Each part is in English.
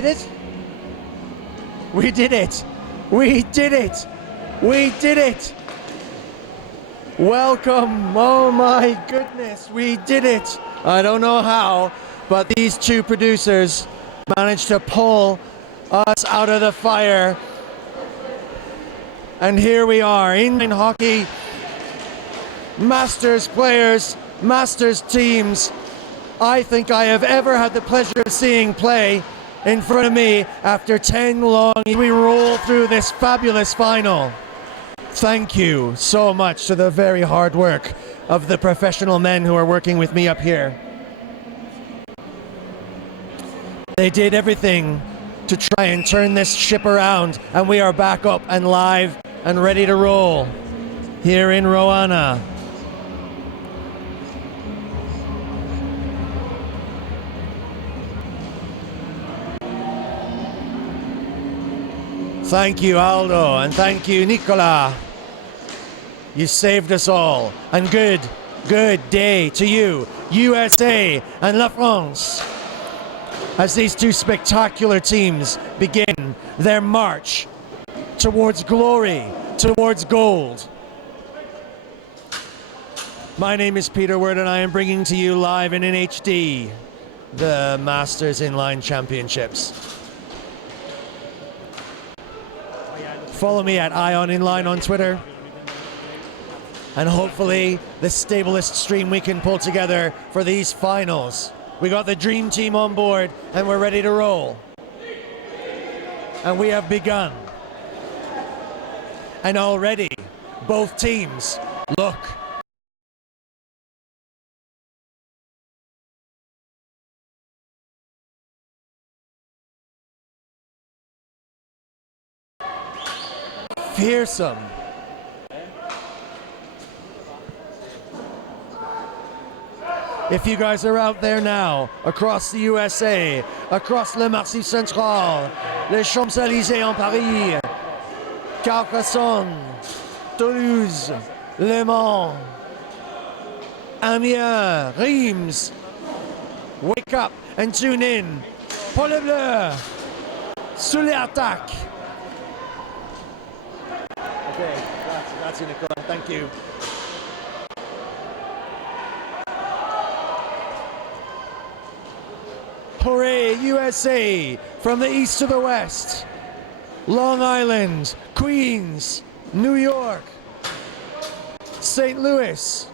did it. We did it. We did it. We did it. Welcome. Oh my goodness, we did it. I don't know how, but these two producers managed to pull us out of the fire. And here we are, in hockey, Masters players, Masters teams. I think I have ever had the pleasure of seeing play in front of me after 10 long years. We roll through this fabulous final. Thank you so much to the very hard work of the professional men who are working with me up here. They did everything to try and turn this ship around, and we are back up and live and ready to roll here in Roanna. Thank you, Aldo, and thank you, Nicolas. You saved us all. And good day to you, USA and La France, as these two spectacular teams begin their march towards glory, towards gold. My name is Peter Word, and I am bringing to you live and in HD the Masters Inline Championships. Follow me at Ion Inline on Twitter. And hopefully the stablest stream we can pull together for these finals. We got the dream team on board and we're ready to roll. And we have begun. And already both teams look fearsome. If you guys are out there now, across the USA, across le Massif Central, les Champs-Élysées en Paris, Carcassonne, Toulouse, Le Mans, Amiens, Reims, wake up and tune in. Pour les Bleus, sous les attaques. Okay, grazie Nicola, thank you. Hooray, USA, from the east to the west. Long Island, Queens, New York, St. Louis,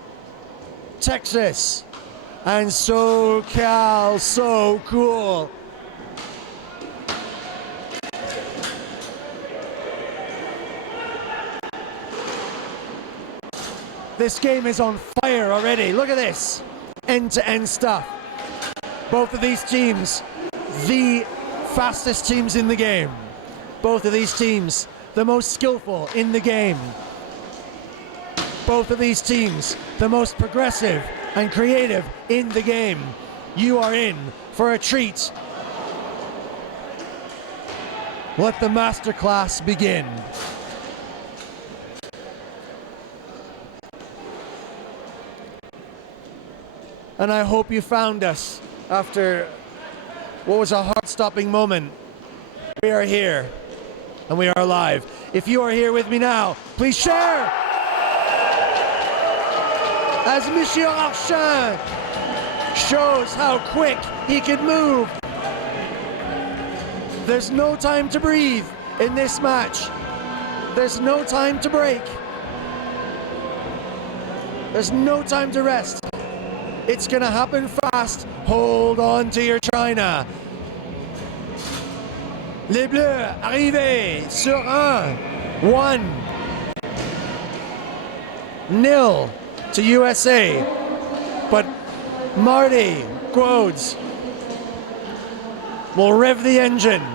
Texas, and SoCal, so cool. This game is on fire already. Look at this, end-to-end stuff. Both of these teams, the fastest teams in the game. Both of these teams, the most skillful in the game. Both of these teams, the most progressive and creative in the game. You are in for a treat. Let the masterclass begin. And I hope you found us after what was a heart-stopping moment. We are here, and we are live. If you are here with me now, please share! As Monsieur Archin shows how quick he can move. There's no time to breathe in this match. There's no time to break. There's no time to rest. It's gonna happen fast. Hold on to your China. Les Bleus arrivés sur 1-0 to USA. But Marty Quodes will rev the engine.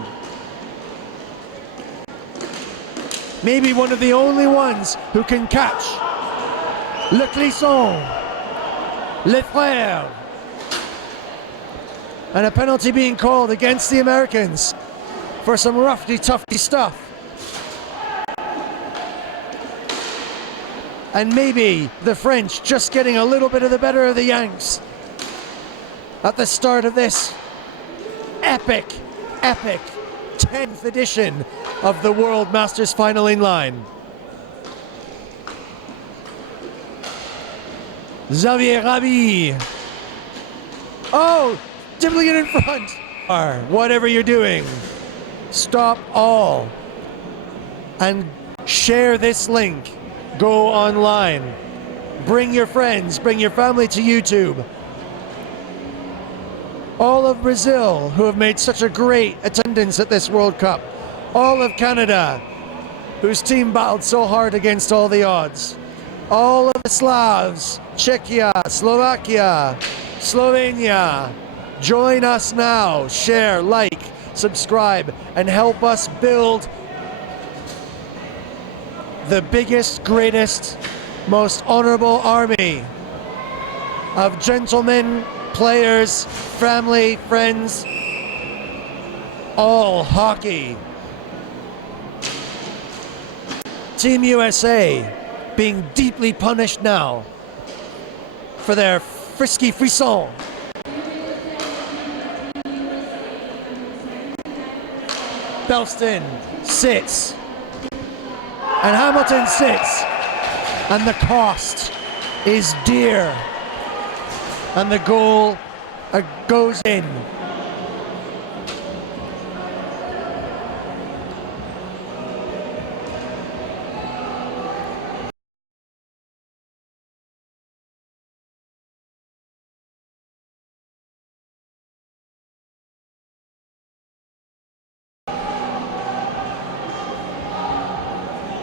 Maybe one of the only ones who can catch Le Clisson. Les Frères. And a penalty being called against the Americans for some roughy-toughy stuff. And maybe the French just getting a little bit of the better of the Yanks at the start of this epic 10th edition of the World Masters Final Inline. Xavier Rabi. Oh, dribbling it in front. Whatever you're doing, stop all and share this link. Go online. Bring your friends, bring your family to YouTube. All of Brazil, who have made such a great attendance at this World Cup. All of Canada, whose team battled so hard against all the odds. All of the Slavs, Czechia, Slovakia, Slovenia. Join us now. Share, like, subscribe, and help us build the biggest, greatest, most honorable army of gentlemen, players, family, friends, all hockey. Team USA being deeply punished now for their frisky frisson. Belston sits, and Hamilton sits, and the cost is dear, and the goal goes in.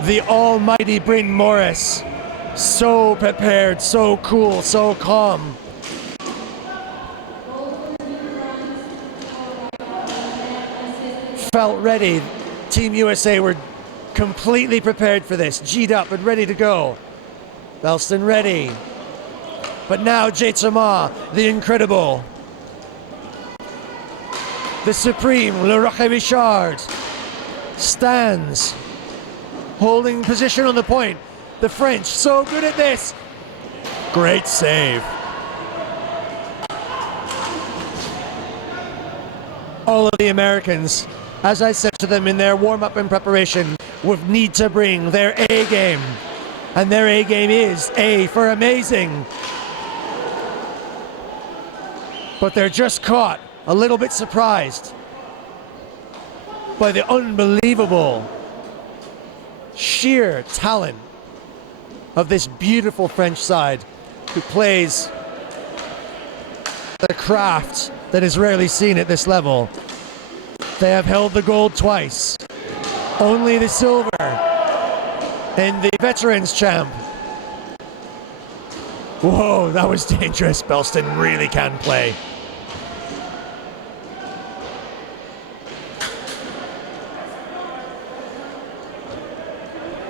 The almighty Bryn Morris, so prepared, so cool, so calm. Felt ready. Team USA were completely prepared for this, G'd up and ready to go. Belston ready. But now Jay Thomas, the incredible, the supreme, Le Rocher Richard, stands, holding position on the point. The French, so good at this. Great save. All of the Americans, as I said to them in their warm-up and preparation, would need to bring their A game. And their A game is A for amazing. But they're just caught, a little bit surprised by the unbelievable sheer talent of this beautiful French side who plays the craft that is rarely seen at this level. They have held the gold twice, only the silver in the Veterans Champ. Whoa, that was dangerous. Belston really can play.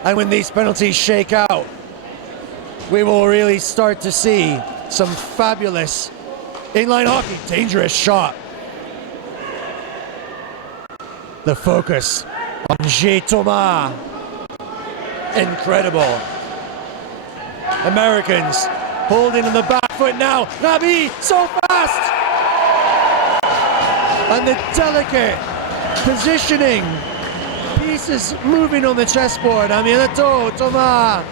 And when these penalties shake out, we will really start to see some fabulous inline hockey. Dangerous shot. The focus on Jay Thomas. Incredible. Americans holding on the back foot now. Rabi, so fast! And the delicate positioning. Pieces moving on the chessboard. Aminata Thomas.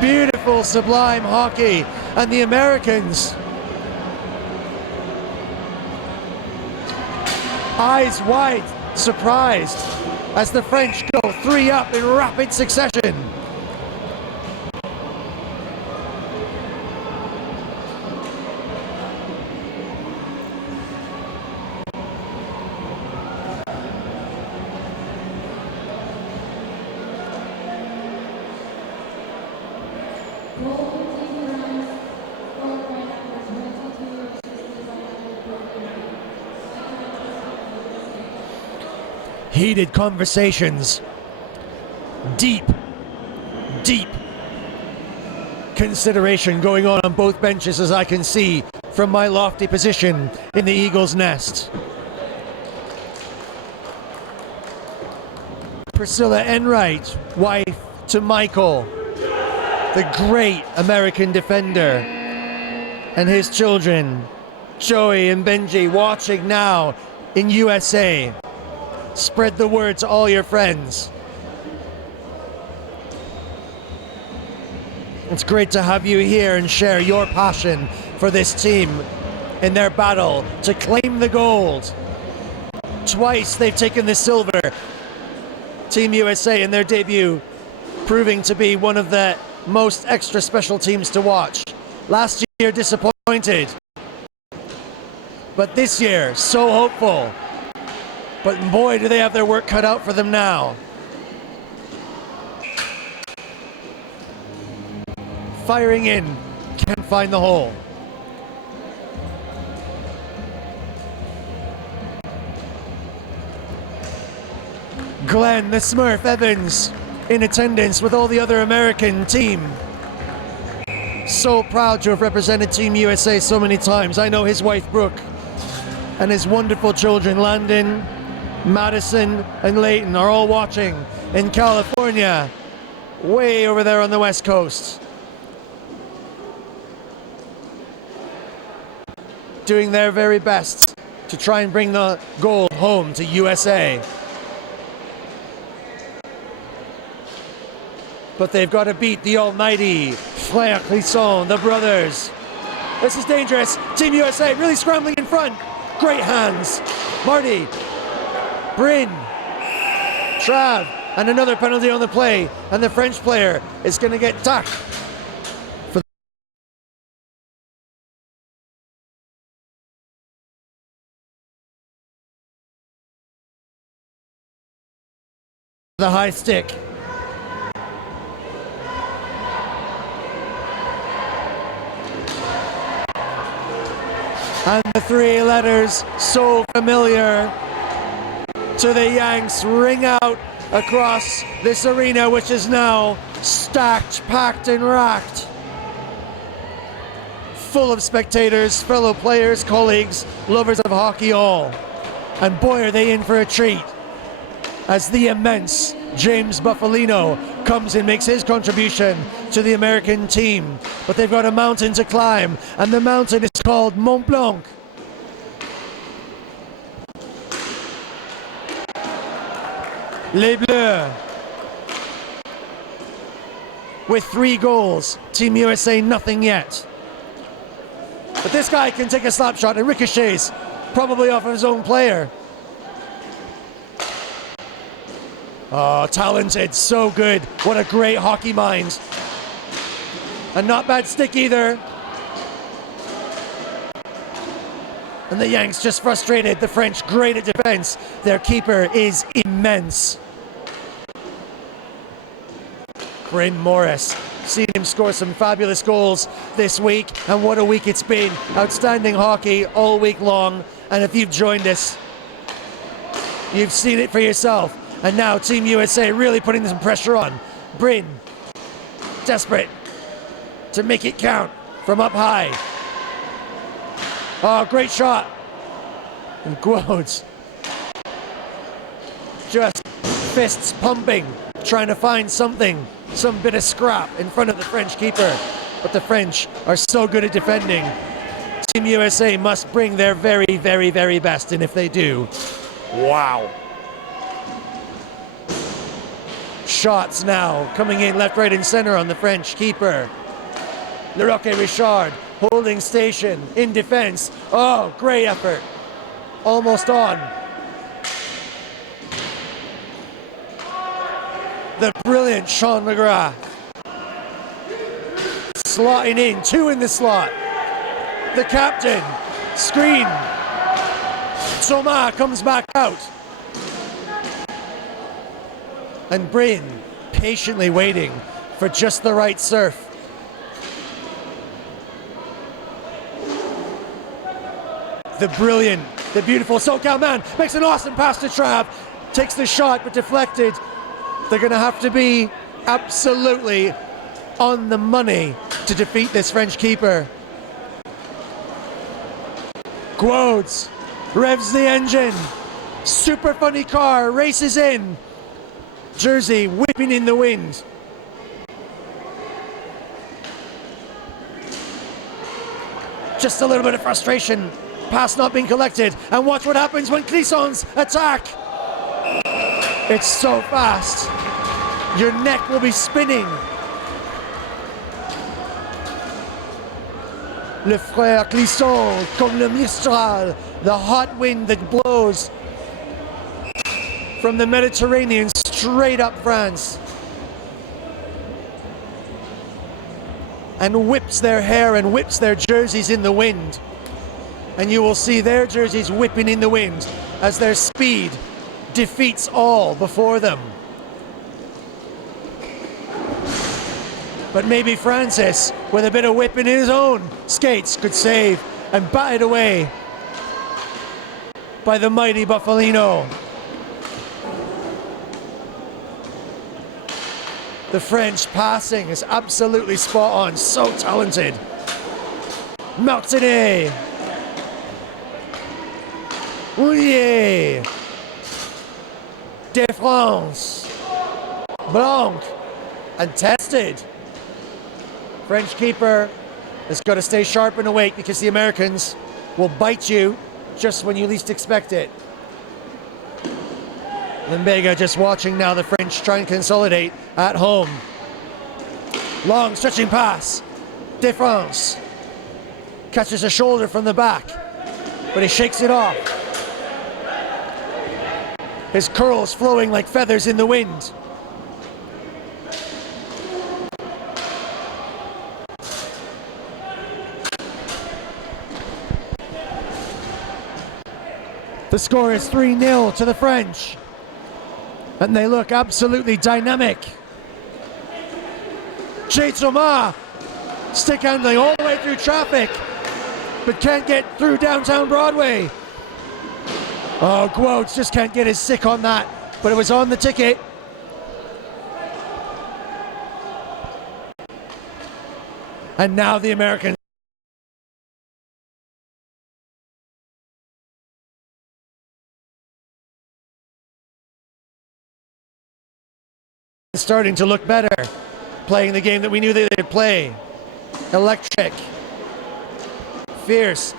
Beautiful, sublime hockey. And the Americans, eyes wide, surprised as the French go 3 up in rapid succession. Heated conversations, deep consideration going on both benches, as I can see from my lofty position in the Eagle's nest. Priscilla Enright, wife to Michael, the great American defender, and his children, Joey and Benji, watching now in USA. Spread the word to all your friends. It's great to have you here and share your passion for this team in their battle to claim the gold. Twice they've taken the silver. Team USA in their debut, proving to be one of the most extra special teams to watch. Last year disappointed, but this year so hopeful. But boy, do they have their work cut out for them now. Firing in, can't find the hole. Glenn, the Smurf Evans, in attendance with all the other American team. So proud to have represented Team USA so many times. I know his wife Brooke and his wonderful children Landon, Madison and Leighton are all watching in California, way over there on the West Coast. Doing their very best to try and bring the gold home to USA. But they've got to beat the almighty Frère Clisson, the brothers. This is dangerous. Team USA really scrambling in front. Great hands. Marty, Bryn, Trav, and another penalty on the play. And the French player is going to get tucked. For the high stick. And the three letters, so familiar to the Yanks, ring out across this arena, which is now stacked, packed, and racked. Full of spectators, fellow players, colleagues, lovers of hockey all. And boy, are they in for a treat as the immense James Buffalino comes and makes his contribution to the American team. But they've got a mountain to climb, and the mountain is called Mont Blanc. Les Bleus. With 3 goals, Team USA nothing yet. But this guy can take a slap shot and ricochets, probably off of his own player. Oh, talented, so good. What a great hockey mind. And not bad stick either. And the Yanks just frustrated. The French great at defense. Their keeper is immense. Bryn Morris. Seen him score some fabulous goals this week. And what a week it's been. Outstanding hockey all week long. And if you've joined us, you've seen it for yourself. And now Team USA really putting some pressure on. Bryn, desperate to make it count from up high. Oh, great shot. And Guodes just fists pumping, trying to find something, some bit of scrap in front of the French keeper. But the French are so good at defending. Team USA must bring their very, very, very best, and if they do, wow. Shots now coming in left, right, and center on the French keeper. Leroque Richard holding station in defense. Oh, great effort. Almost on. The brilliant Sean McGrath. Slotting in, 2 in the slot. The captain. Screen. Thomas comes back out. And Bryn patiently waiting for just the right surf. The brilliant, the beautiful SoCal man makes an awesome pass to Trav. Takes the shot, but deflected. They're going to have to be absolutely on the money to defeat this French keeper. Guodes revs the engine. Super funny car races in. Jersey whipping in the wind. Just a little bit of frustration. Pass not being collected. And watch what happens when Clisson's attack. It's so fast. Your neck will be spinning. le frère Clisson, comme le Mistral, the hot wind that blows from the Mediterranean straight up France and whips their hair and whips their jerseys in the wind. And you will see their jerseys whipping in the wind as their speed defeats all before them. But maybe Francis, with a bit of whip in his own skates, could save and bat it away by the mighty Bufalino. The French passing is absolutely spot on, so talented. Martinet. Oulier. De France. Blanc. And tested. French keeper has got to stay sharp and awake because the Americans will bite you just when you least expect it. Limbega just watching now the French try and consolidate at home. Long stretching pass. De France catches a shoulder from the back, but he shakes it off. His curls flowing like feathers in the wind. The score is 3-0 to the French. And they look absolutely dynamic. Jay Thomas stick handling all the way through traffic, but can't get through downtown Broadway. Oh, Guodes just can't get his stick on that, but it was on the ticket. And now the Americans starting to look better, playing the game that we knew they would play. Electric, fierce,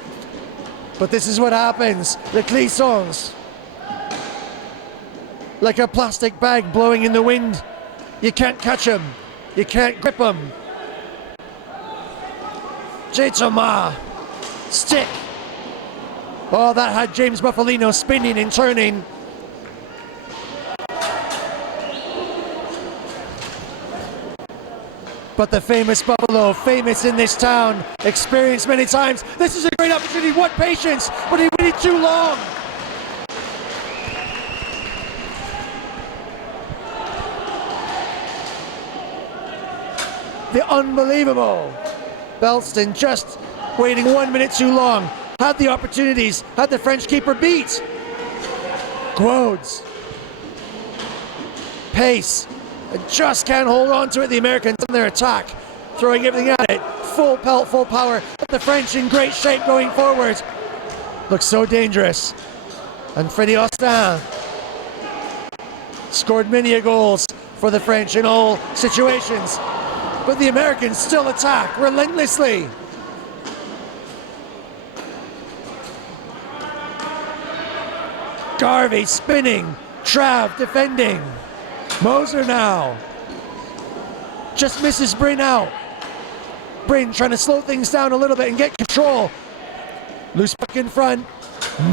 but this is what happens. The Clissons, like a plastic bag blowing in the wind. You can't catch them, you can't grip them. Jay Thomas, stick. Oh, that had James Bufalino spinning and turning. But the famous Buffalo, famous in this town, experienced many times. This is a great opportunity. What patience, but he waited too long. The unbelievable Belston just waiting 1 minute too long. Had the opportunities, had the French keeper beat. Guodes. Pace. Just can't hold on to it. The Americans in their attack, throwing everything at it. Full pelt, full power. The French in great shape going forward. Looks so dangerous. And Freddie Austin scored many goals for the French in all situations. But the Americans still attack relentlessly. Garvey spinning. Trav defending. Moser now. Just misses Bryn out. Bryn trying to slow things down a little bit and get control. Loose puck in front.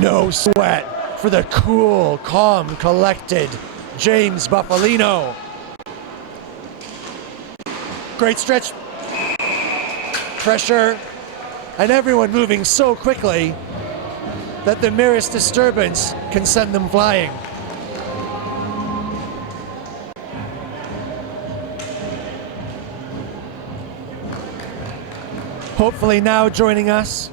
No sweat for the cool, calm, collected James Bufalino. Great stretch. Pressure. And everyone moving so quickly that the merest disturbance can send them flying. Hopefully now joining us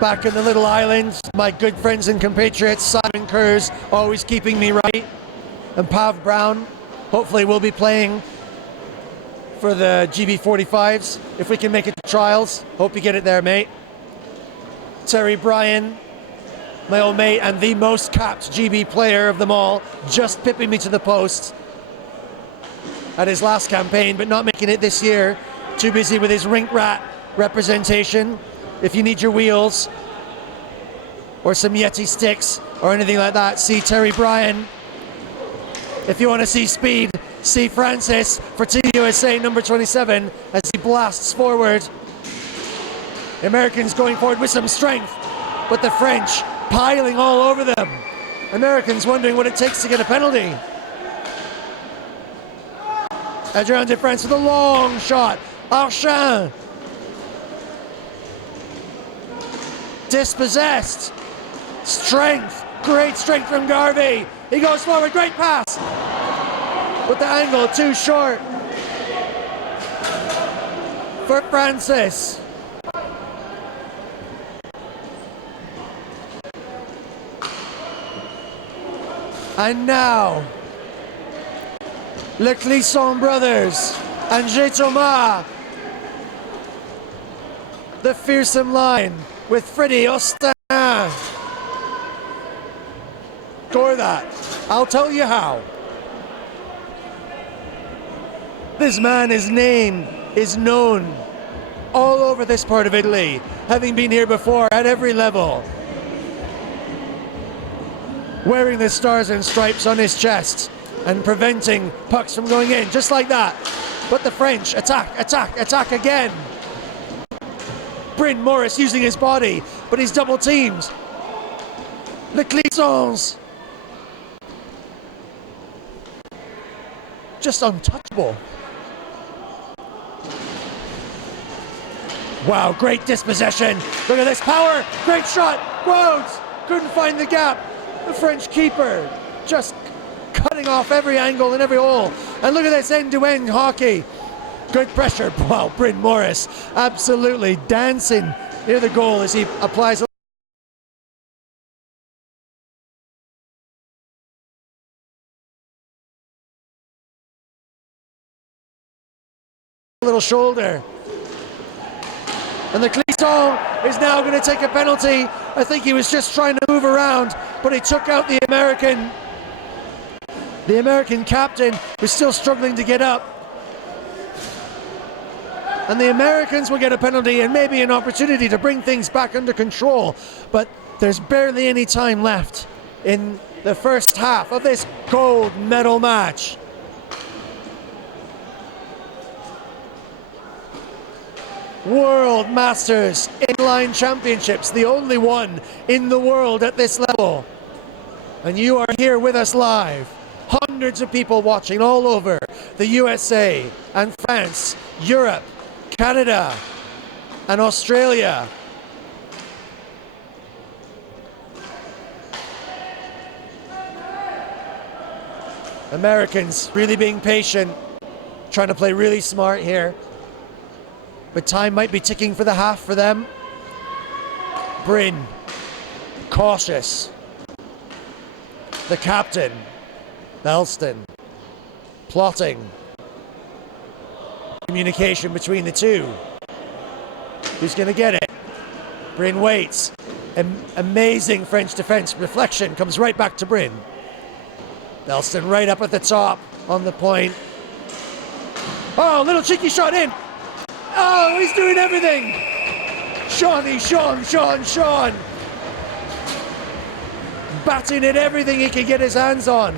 back in the little island, my good friends and compatriots, Simon Kurz, always keeping me right, and Pav Brown. Hopefully we'll be playing for the GB45s if we can make it to trials. Hope you get it there, mate. Terry Bryan, my old mate and the most capped GB player of them all, just pipping me to the post at his last campaign, but not making it this year. Too busy with his rink rat representation. If you need your wheels or some Yeti sticks or anything like that, see Terry Bryan. If you want to see speed, see Francis for Team USA number 27 as he blasts forward Americans going forward with some strength, but the French piling all over them. Americans wondering what it takes to get a penalty. Adrien de France with a long shot. Archin. Dispossessed. Strength. Great strength from Garvey. He goes forward. Great pass. But the angle too short for Francis. And now, Le Clisson brothers, André Thomas, the fearsome line with Freddie Austin. Score that. I'll tell you how. This man, his name is known all over this part of Italy, having been here before at every level. Wearing the stars and stripes on his chest and preventing pucks from going in, just like that. But the French attack again. Bryn Morris using his body, but he's double teamed. Le Clissons. Just untouchable. Wow, great dispossession. Look at this power. Great shot. Rhodes couldn't find the gap. The French keeper just cutting off every angle and every hole. And look at this end-to-end hockey. Good pressure. Wow, Bryn Morris absolutely dancing near the goal as he applies a little shoulder. And the Clisson is now going to take a penalty. I think he was just trying to move around, but he took out the American. The American captain was still struggling to get up. And the Americans will get a penalty and maybe an opportunity to bring things back under control. But there's barely any time left in the first half of this gold medal match. World Masters Inline Championships, the only one in the world at this level. And you are here with us live. Hundreds of people watching all over the USA and France, Europe, Canada, and Australia. Americans really being patient, trying to play really smart here. But time might be ticking for the half for them. Bryn, cautious. The captain, Belston, plotting. Communication between the two. Who's going to get it? Bryn waits. Amazing French defense. Reflection comes right back to Bryn. Belston right up at the top on the point. Oh, little cheeky shot in. Oh, he's doing everything. Sean. Batting at everything he can get his hands on.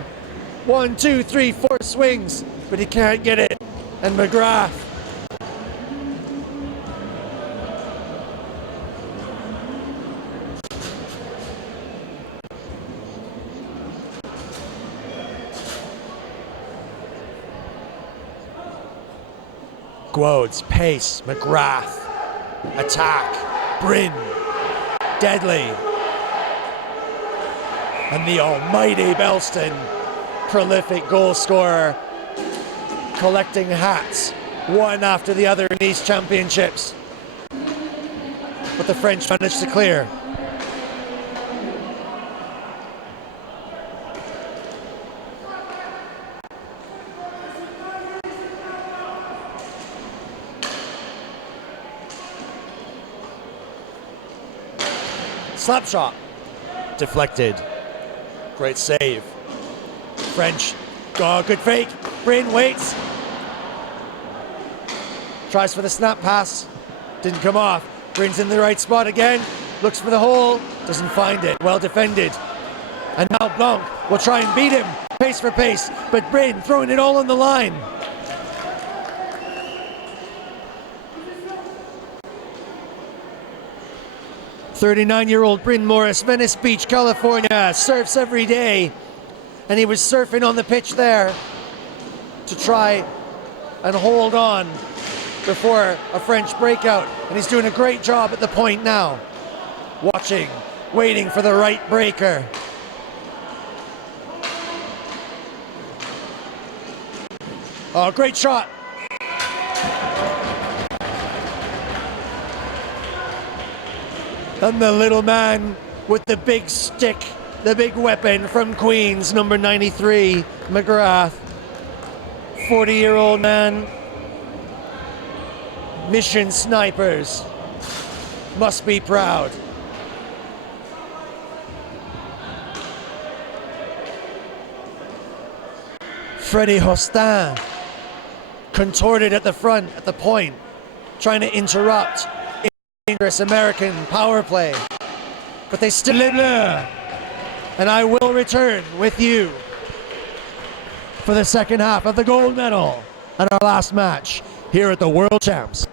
1, 2, 3, 4 swings, but he can't get it. And McGrath. Gwodes, pace, McGrath, attack, Bryn, deadly. And the almighty Belston, prolific goal scorer, collecting hats, one after the other in these championships. But the French managed to clear. Slap shot. Deflected. Great save. French. Oh, good fake. Bryn waits. Tries for the snap pass. Didn't come off. Bryn's in the right spot again. Looks for the hole. Doesn't find it. Well defended. And now Blanc will try and beat him. Pace for pace. But Bryn throwing it all on the line. 39-year-old Bryn Morris, Venice Beach, California, surfs every day. And he was surfing on the pitch there to try and hold on before a French breakout. And he's doing a great job at the point now. Watching, waiting for the right breaker. Oh, great shot. And the little man with the big stick, the big weapon from Queens, number 93, McGrath. 40-year-old man. Mission snipers. Must be proud. Freddie Hostin, contorted at the front, at the point, trying to interrupt dangerous American power play. But they still live there. And I will return with you for the second half of the gold medal and our last match here at the World Champs.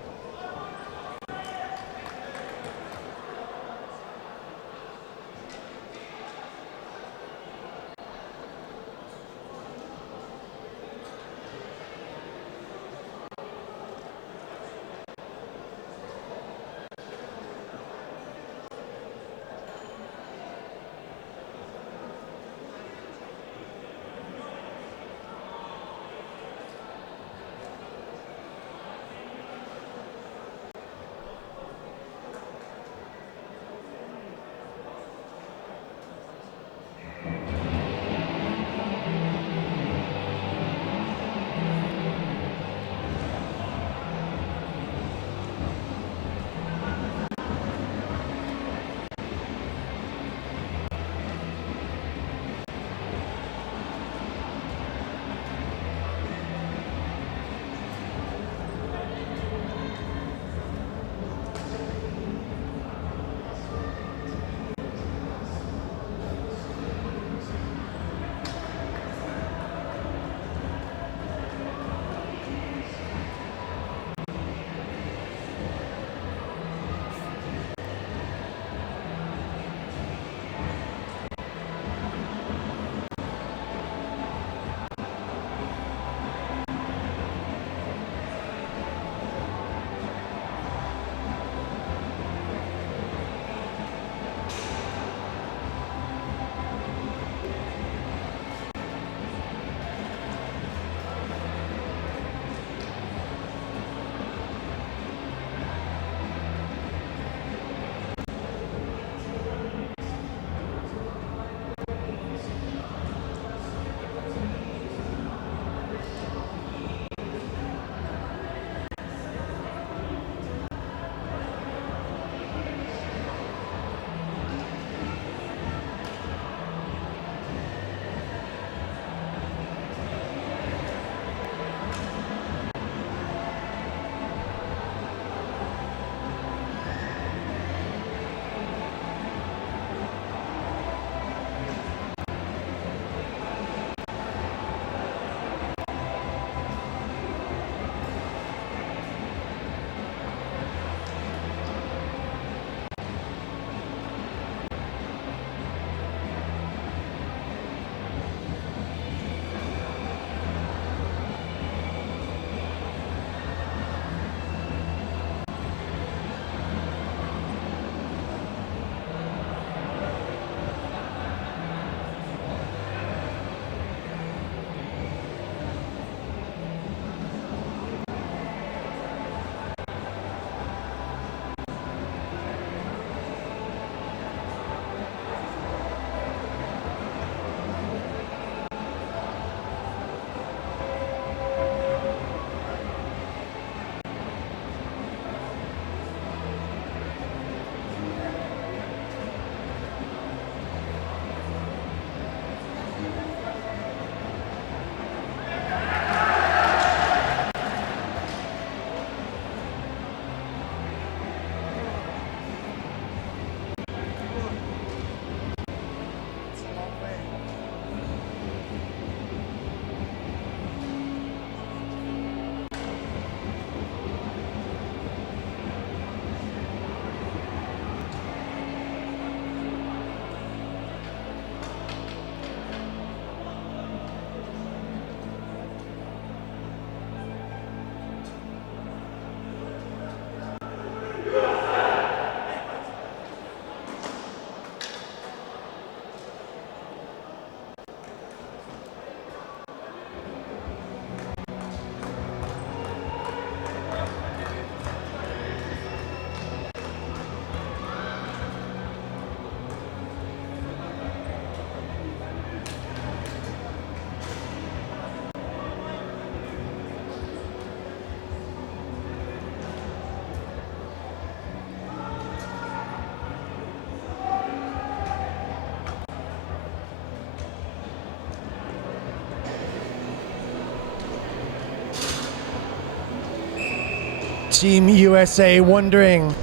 Team USA wondering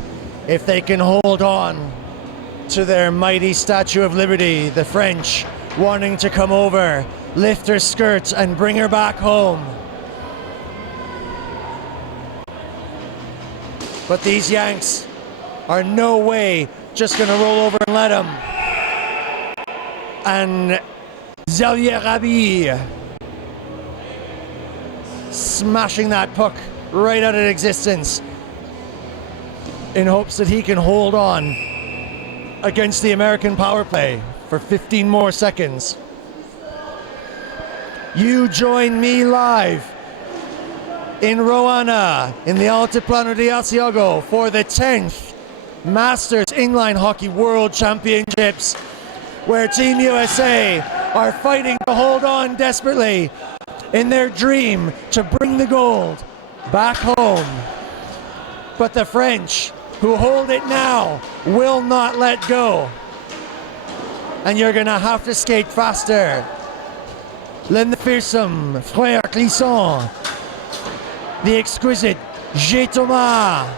if they can hold on to their mighty Statue of Liberty. The French wanting to come over, lift her skirt and bring her back home. But these Yanks are no way just gonna roll over and let them. And Xavier Rabi smashing that puck right out of existence in hopes that he can hold on against the American power play for 15 more seconds. You join me live in Roanna in the Altiplano de Asiago for the 10th Masters Inline Hockey World Championships, where Team USA are fighting to hold on desperately in their dream to bring the gold back home. But the French, who hold it now, will not let go. And you're gonna have to skate faster. Len the fearsome Frère Clisson, the exquisite J. Thomas.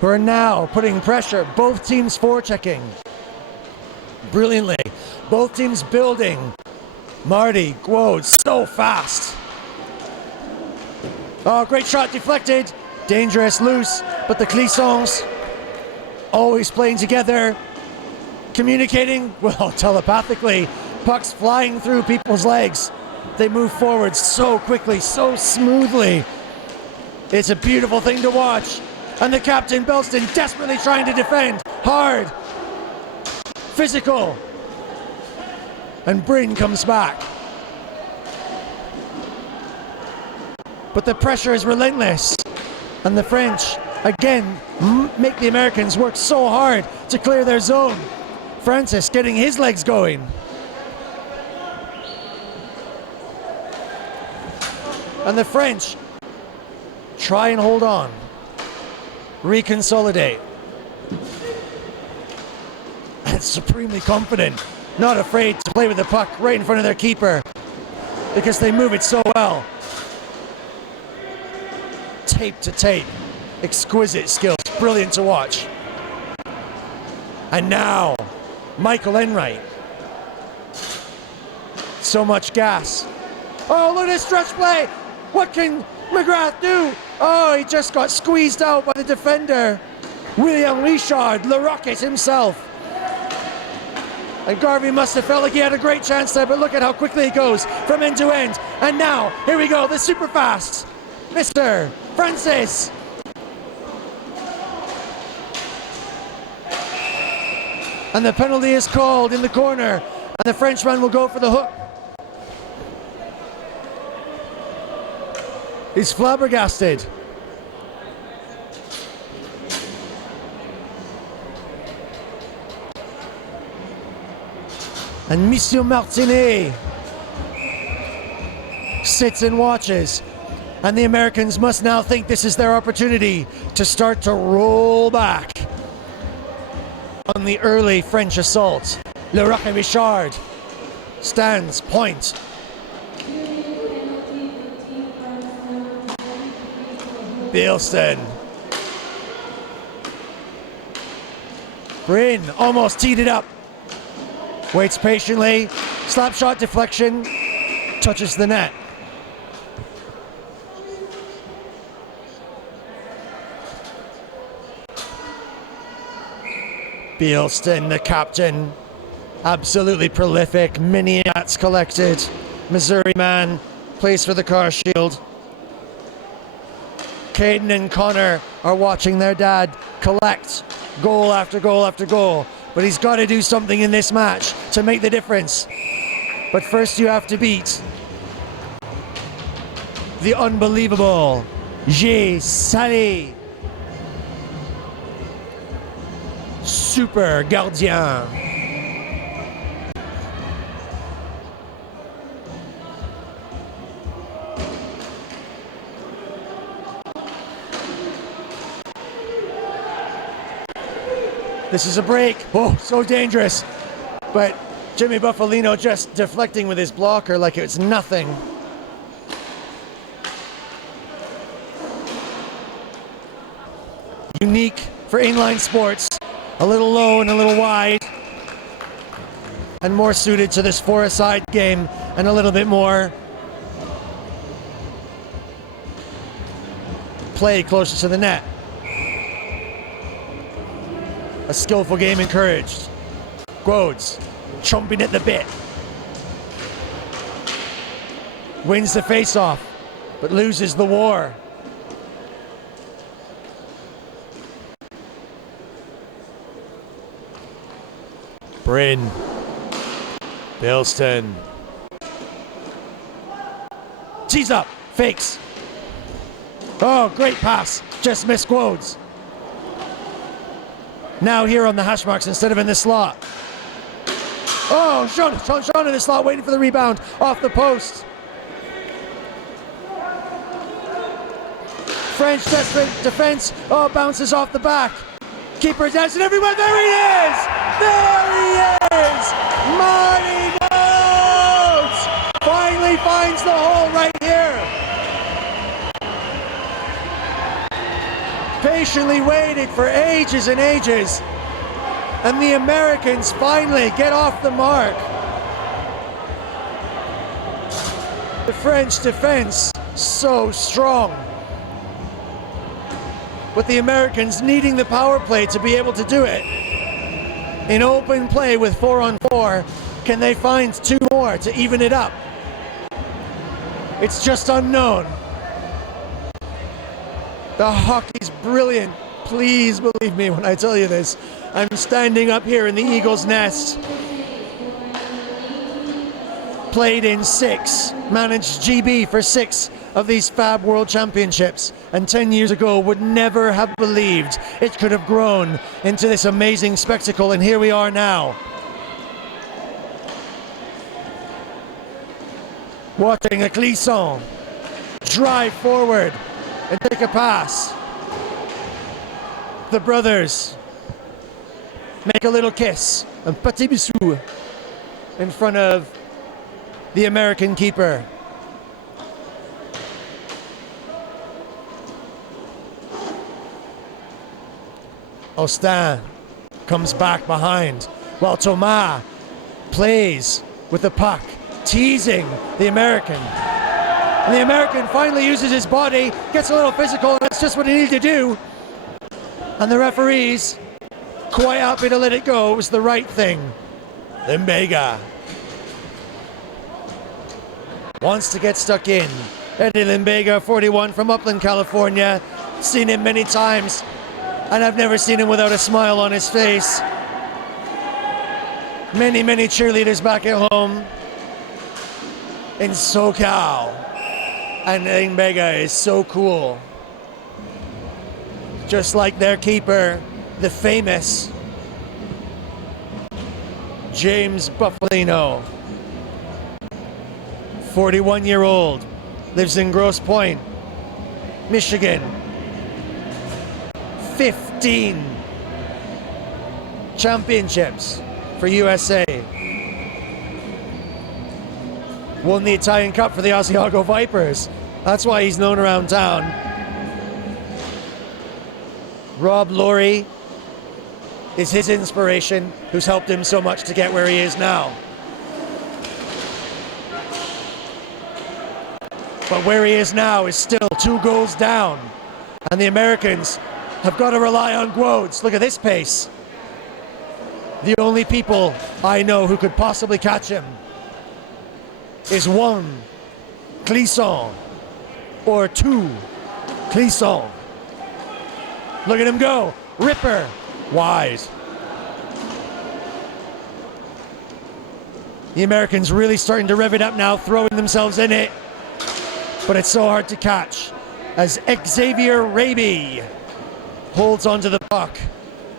Who are now putting pressure, both teams forechecking brilliantly. Both teams building. Marty Guo so fast. Oh, great shot deflected. Dangerous, loose, but the Clissons always playing together, communicating, well, telepathically. Pucks flying through people's legs. They move forward so quickly, so smoothly. It's a beautiful thing to watch. And the captain, Belston, desperately trying to defend. Hard. Physical. And Bryn comes back. But the pressure is relentless. And the French, again, make the Americans work so hard to clear their zone. Francis getting his legs going. And the French try and hold on. Reconsolidate. And supremely confident. Not afraid to play with the puck right in front of their keeper because they move it so well. Tape to tape. Exquisite skills. Brilliant to watch. And now, Michael Enright. So much gas. Oh, look at this stretch play. What can McGrath do? Oh, he just got squeezed out by the defender. William Richard, Le Rocket himself. And Garvey must have felt like he had a great chance there, but look at how quickly he goes from end to end. And now, here we go, the super fast Mr. Francis. And the penalty is called in the corner, and the Frenchman will go for the hook. He's flabbergasted. And Monsieur Martinet sits and watches. And the Americans must now think this is their opportunity to start to roll back on the early French assault. Le Rocket Richard stands point. Bielsten. Bryn almost teed it up. Waits patiently. Slap shot deflection. Touches the net. Bielsten, the captain. Absolutely prolific. Mini hats collected. Missouri man. Plays for the Car Shield. Caden and Connor are watching their dad collect goal after goal after goal. But he's got to do something in this match to make the difference. But first you have to beat the unbelievable J. Salé. Super gardien. This is a break. Oh, so dangerous. But Jimmy Buffalino just deflecting with his blocker like it's nothing. Unique for inline sports. A little low and a little wide. And more suited to this four-a-side game and a little bit more play closer to the net. A skillful game encouraged. Gwodes chomping at the bit. Wins the face-off, but loses the war. Bryn. Bilston. Tees up. Fakes. Oh, great pass. Just missed Gwodes. Now here on the hash marks instead of in the slot. Oh, Sean in the slot waiting for the rebound off the post. French desperate defense. Oh, bounces off the back. Keeper dancing everywhere. There he is! There he is! Marty Gwodes! Finally finds the hole right here. Patiently waited for ages and ages. And the Americans finally get off the mark. The French defense so strong. With the Americans needing the power play to be able to do it. In open play with 4-on-4, can they find two more to even it up? It's just unknown. The hockey's brilliant. Please believe me when I tell you this. I'm standing up here in the Eagles' nest. Played in 6, managed GB for 6 of these Fab World Championships, and 10 years ago would never have believed it could have grown into this amazing spectacle, and here we are now. Watching a Clisson drive forward and take a pass. The brothers make a little kiss, and petit bisou in front of the American keeper. Austin comes back behind while Thomas plays with the puck, teasing the American. And the American finally uses his body, gets a little physical, and that's just what he needed to do. And the referees, quite happy to let it go. It was the right thing. Limbega wants to get stuck in. Eddie Limbega, 41, from Upland, California. Seen him many times, and I've never seen him without a smile on his face. Many, many cheerleaders back at home in SoCal. And Limbega is so cool. Just like their keeper, the famous James Buffalino. 41-year-old, lives in Grosse Pointe, Michigan. 15 championships for USA. Won the Italian Cup for the Asiago Vipers. That's why he's known around town. Rob Laurie is his inspiration, who's helped him so much to get where he is now. But where he is now is still 2 goals down. And the Americans have got to rely on Gwodes. Look at this pace. The only people I know who could possibly catch him is 1 Clisson or 2 Clisson. Look at him go. Ripper. Wide. The Americans really starting to rev it up now, throwing themselves in it. But it's so hard to catch as Xavier Raby holds onto the puck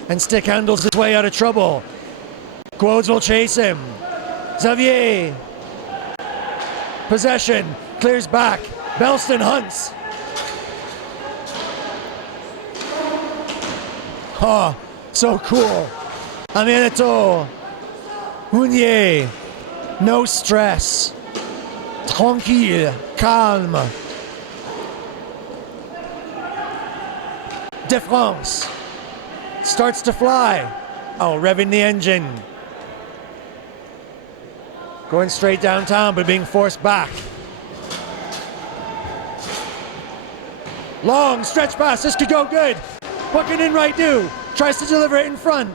and stick handles his way out of trouble. Gwodes will chase him. Xavier. Possession. Clears back. Belston hunts. Oh, so cool. Amianeto Mounier, no stress. Tranquille, calme. De France starts to fly. Oh, revving the engine. Going straight downtown, but being forced back. Long stretch pass, this could go good. What can Enright do? Tries to deliver it in front.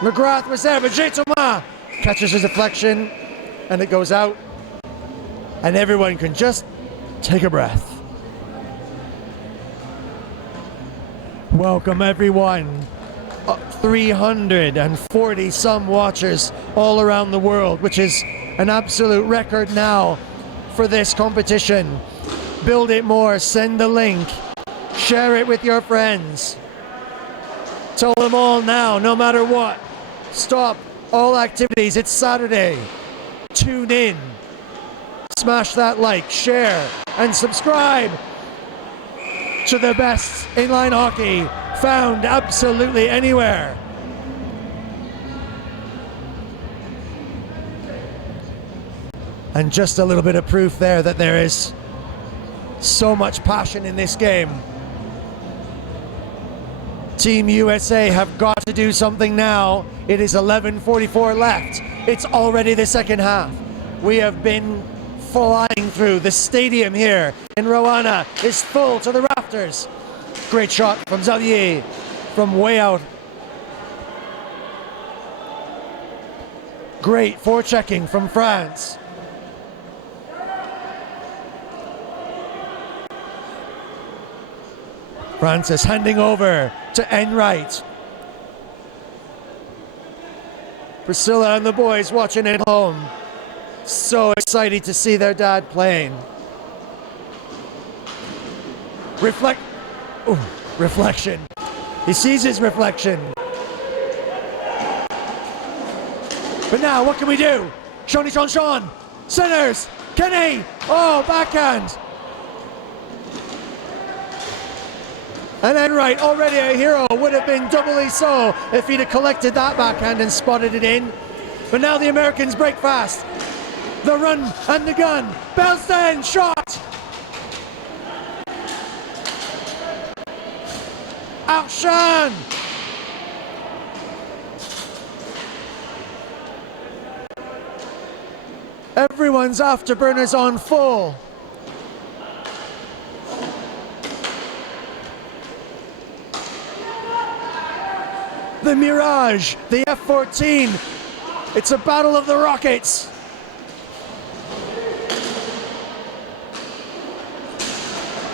McGrath was there, but J. Thomas catches his deflection, and it goes out. And everyone can just take a breath. Welcome, everyone. 340 some watchers all around the world, which is an absolute record now for this competition. Build it more, send the link, share it with your friends. Tell them all now, no matter what. Stop all activities, it's Saturday. Tune in, smash that like, share, and subscribe to the best inline hockey found absolutely anywhere. And just a little bit of proof there that there is so much passion in this game. Team USA have got to do something now. It is 11:44 left. It's already the second half. We have been flying through. The stadium here in Roanna is full to the rafters. Great shot from Xavier from way out. Great forechecking from France. Francis handing over to Enright. Priscilla and the boys watching at home. So excited to see their dad playing. Reflection. He sees his reflection. But now, what can we do? Shoni Sean. Centers. Kenny. Oh, backhand. And Enright, already a hero, would have been doubly so if he'd have collected that backhand and spotted it in. But now the Americans break fast. The run and the gun. Belston, shot! Outshone! Everyone's afterburners on full. The Mirage, the F-14. It's a battle of the rockets.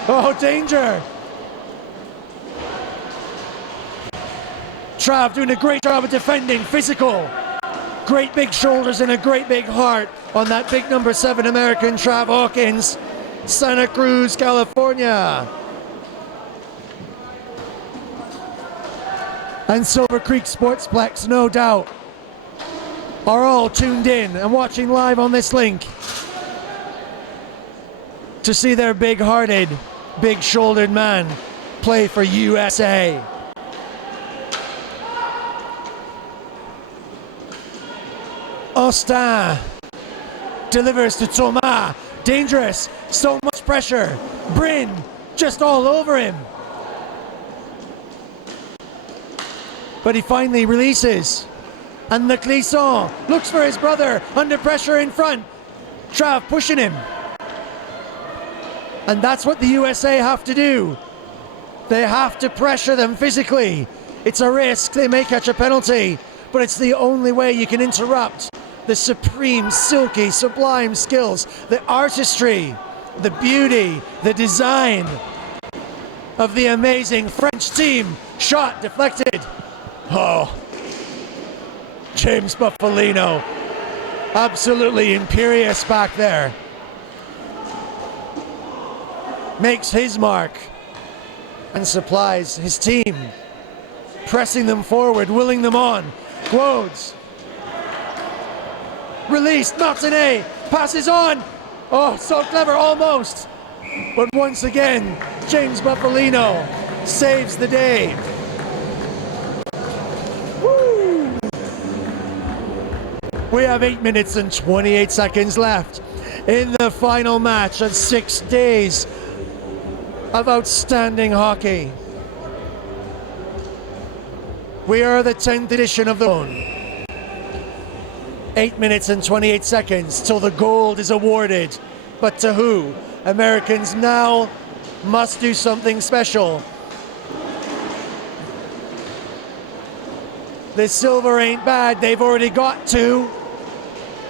Oh, danger. Trav doing a great job of defending, physical. Great big shoulders and a great big heart on that big number 7 American, Trav Hawkins, Santa Cruz, California. And Silver Creek Sportsplex, no doubt, are all tuned in and watching live on this link to see their big-hearted, big-shouldered man play for USA. Austin delivers to Thomas. Dangerous. So much pressure. Bryn just all over him. But he finally releases. And the Clisson looks for his brother under pressure in front. Trav pushing him. And that's what the USA have to do. They have to pressure them physically. It's a risk. They may catch a penalty, but it's the only way you can interrupt the supreme, silky, sublime skills, the artistry, the beauty, the design of the amazing French team. Shot deflected. Oh, James Buffalino, absolutely imperious back there. Makes his mark and supplies his team, pressing them forward, willing them on. Quodes. Released, Martinet, passes on. Oh, so clever, almost. But once again, James Buffalino saves the day. Woo! We have 8 minutes and 28 seconds left in the final match of 6 days of outstanding hockey. We are the 10th edition of the Zone. 8 minutes and 28 seconds till the gold is awarded. But to who? Americans now must do something special. The silver ain't bad. They've already got two.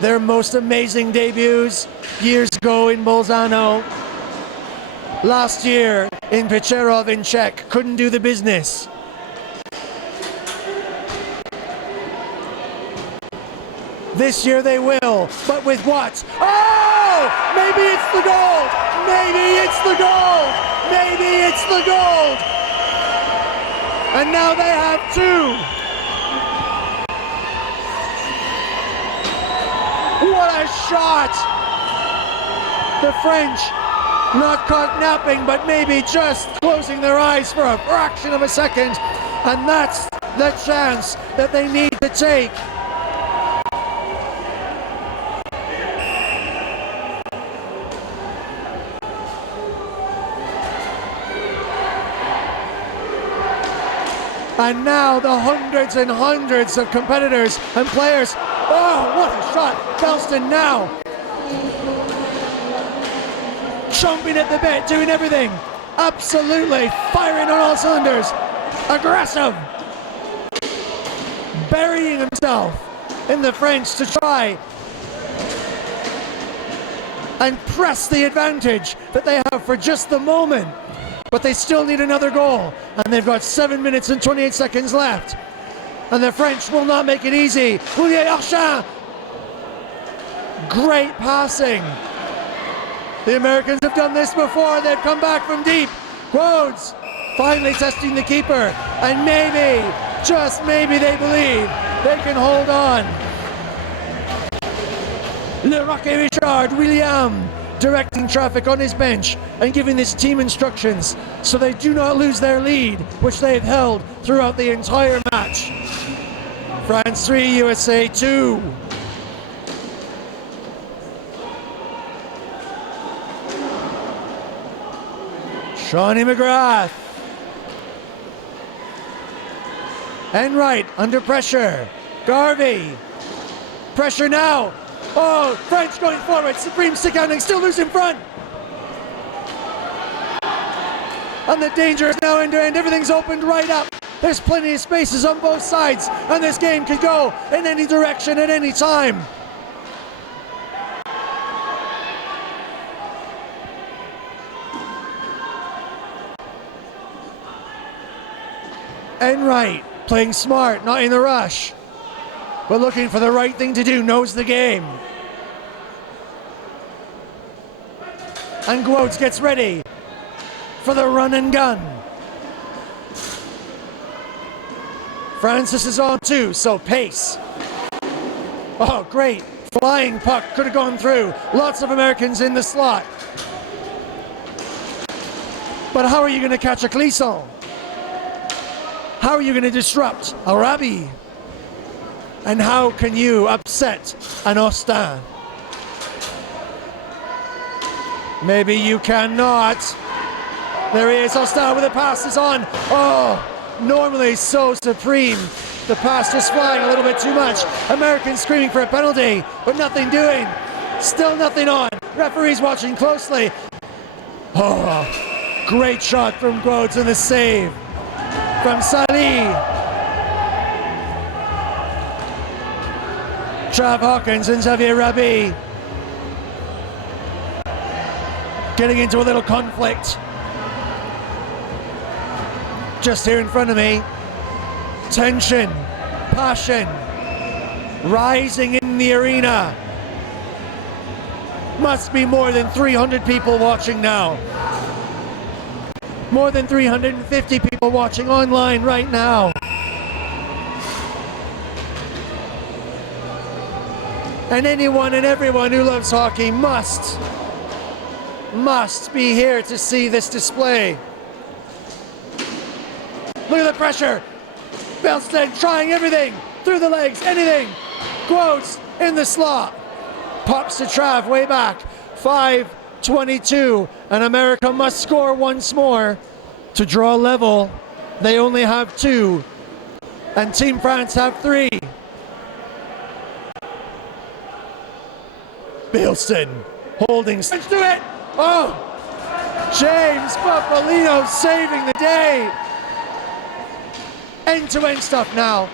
Their most amazing debuts years ago in Bolzano. Last year in Pecherov in Czech. Couldn't do the business. This year they will, but with what? Oh! Maybe it's the gold! Maybe it's the gold! Maybe it's the gold! And now they have two! What a shot! The French not caught napping, but maybe just closing their eyes for a fraction of a second. And that's the chance that they need to take. And now the hundreds and hundreds of competitors and players. Oh, what a shot. Belston now. Chomping at the bit, doing everything. Absolutely firing on all cylinders. Aggressive. Burying himself in the French to try and press the advantage that they have for just the moment. But they still need another goal. And they've got 7 minutes and 28 seconds left. And the French will not make it easy. Julien Archin. Great passing. The Americans have done this before. They've come back from deep. Quodes finally testing the keeper. And maybe, just maybe, they believe they can hold on. Le Rocket Richard, William, directing traffic on his bench and giving this team instructions so they do not lose their lead, which they've held throughout the entire match. France 3, USA 2. Shawnee McGrath. Enright under pressure. Garvey. Pressure now. Oh, French going forward. Supreme stick handling, still loose in front. And the danger is now end to end. Everything's opened right up. There's plenty of spaces on both sides. And this game could go in any direction at any time. Enright playing smart, not in a rush. But looking for the right thing to do, knows the game. And Quotes gets ready for the run and gun. Francis is on too, so pace. Oh, great. Flying puck, could have gone through. Lots of Americans in the slot. But how are you going to catch a Clisson? How are you going to disrupt Arabi? And how can you upset an Austin? Maybe you cannot. There he is, Austin with the pass is on. Oh, normally so supreme. The pass just flying a little bit too much. Americans screaming for a penalty, but nothing doing. Still nothing on. Referees watching closely. Oh, great shot from Quotes and the save from Salih. Trav Hawkins and Xavier Rabi getting into a little conflict just here in front of me. Tension, passion rising in the arena. Must be more than 300 people watching now. More than 350 people watching online right now. And anyone and everyone who loves hockey must be here to see this display. Look at the pressure. Belston trying everything. Through the legs, anything. Quotes in the slot. Pops to Trav way back. 5:22. And America must score once more to draw level. They only have 2. And Team France have 3. Bilston holding. Do it! Oh! James Bufalino saving the day. End-to-end stuff now.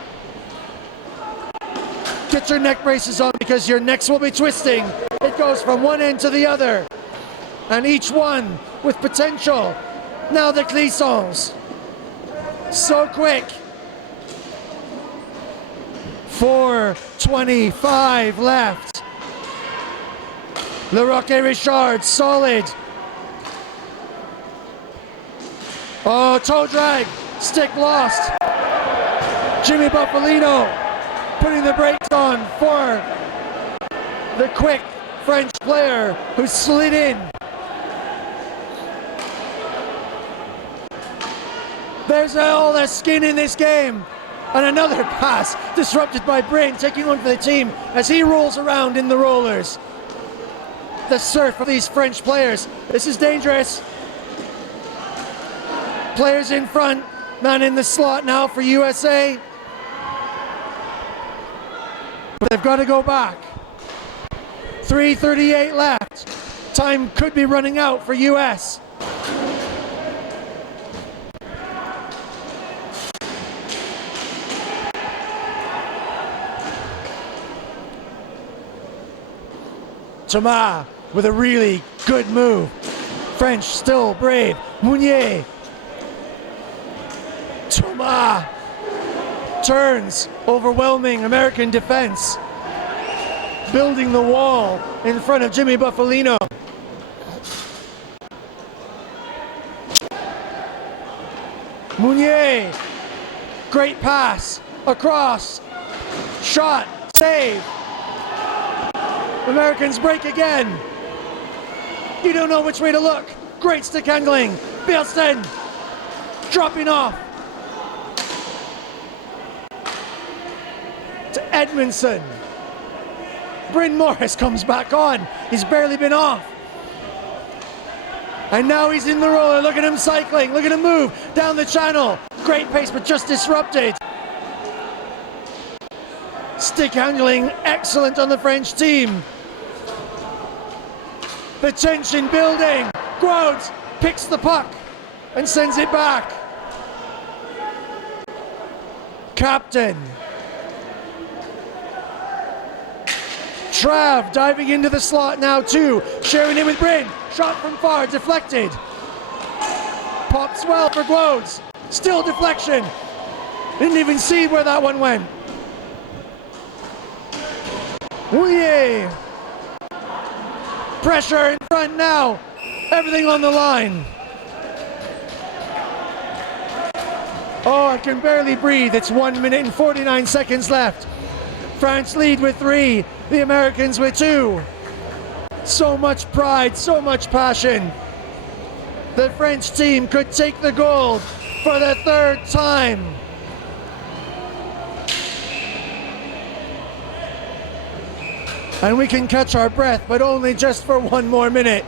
Get your neck braces on because your necks will be twisting. It goes from one end to the other. And each one with potential. Now the Clissons. So quick. 4:25 left. Leroque Richard, solid. Oh, toe drag. Stick lost. Jimmy Bufalino putting the brakes on for the quick French player who slid in. There's all the skin in this game. And another pass disrupted by Brain, taking one for the team as he rolls around in the rollers. The surf of these French players. This is dangerous. Players in front, man in the slot now for USA. But they've got to go back. 3:38 left. Time could be running out for US. Thomas with a really good move. French still brave. Mounier. Thomas turns, overwhelming American defense. Building the wall in front of Jimmy Bufalino. Mounier. Great pass. Across. Shot. Save. Americans break again. You don't know which way to look. Great stick handling. Bilston dropping off. To Edmondson. Bryn Morris comes back on. He's barely been off. And now he's in the roller. Look at him cycling. Look at him move down the channel. Great pace, but just disrupted. Stick handling excellent on the French team. The tension building. Groves picks the puck and sends it back. Captain. Trav diving into the slot now too. Sharing it with Bryn. Shot from far, deflected. Pops well for Groves. Still deflection. Didn't even see where that one went. Ouye. Pressure in front now. Everything on the line. Oh, I can barely breathe. It's 1 minute and 49 seconds left. France lead with 3. The Americans with 2. So much pride, so much passion. The French team could take the gold for the 3rd time. And we can catch our breath, but only just for 1 more minute.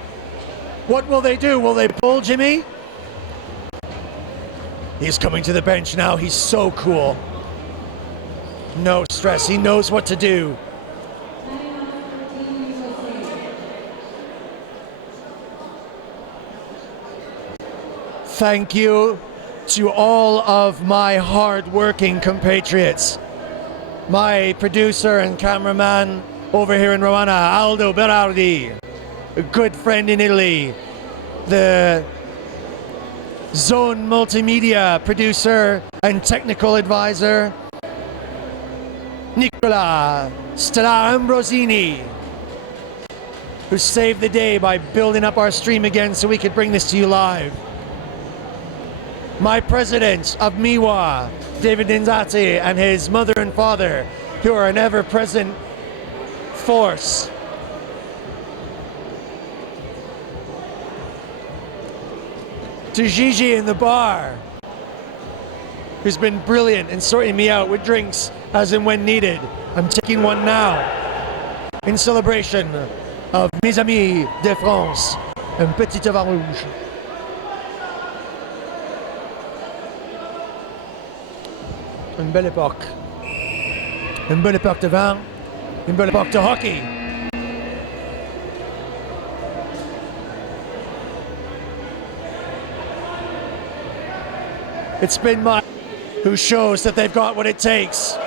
What will they do? Will they pull Jimmy? He's coming to the bench now. He's so cool. No stress. He knows what to do. Thank you to all of my hard-working compatriots. My producer and cameraman over here in Rwanda, Aldo Berardi, a good friend in Italy. The Zone Multimedia producer and technical advisor, Nicola Stella Ambrosini, who saved the day by building up our stream again so we could bring this to you live. My president of MIWA, David Nzati, and his mother and father, who are an ever-present force. To Gigi in the bar, who's been brilliant in sorting me out with drinks as and when needed. I'm taking one now in celebration of Mes Amis de France, un petit vin rouge. Une belle époque. Une belle époque de vin, une belle époque de hockey. It's been Mike who shows that they've got what it takes.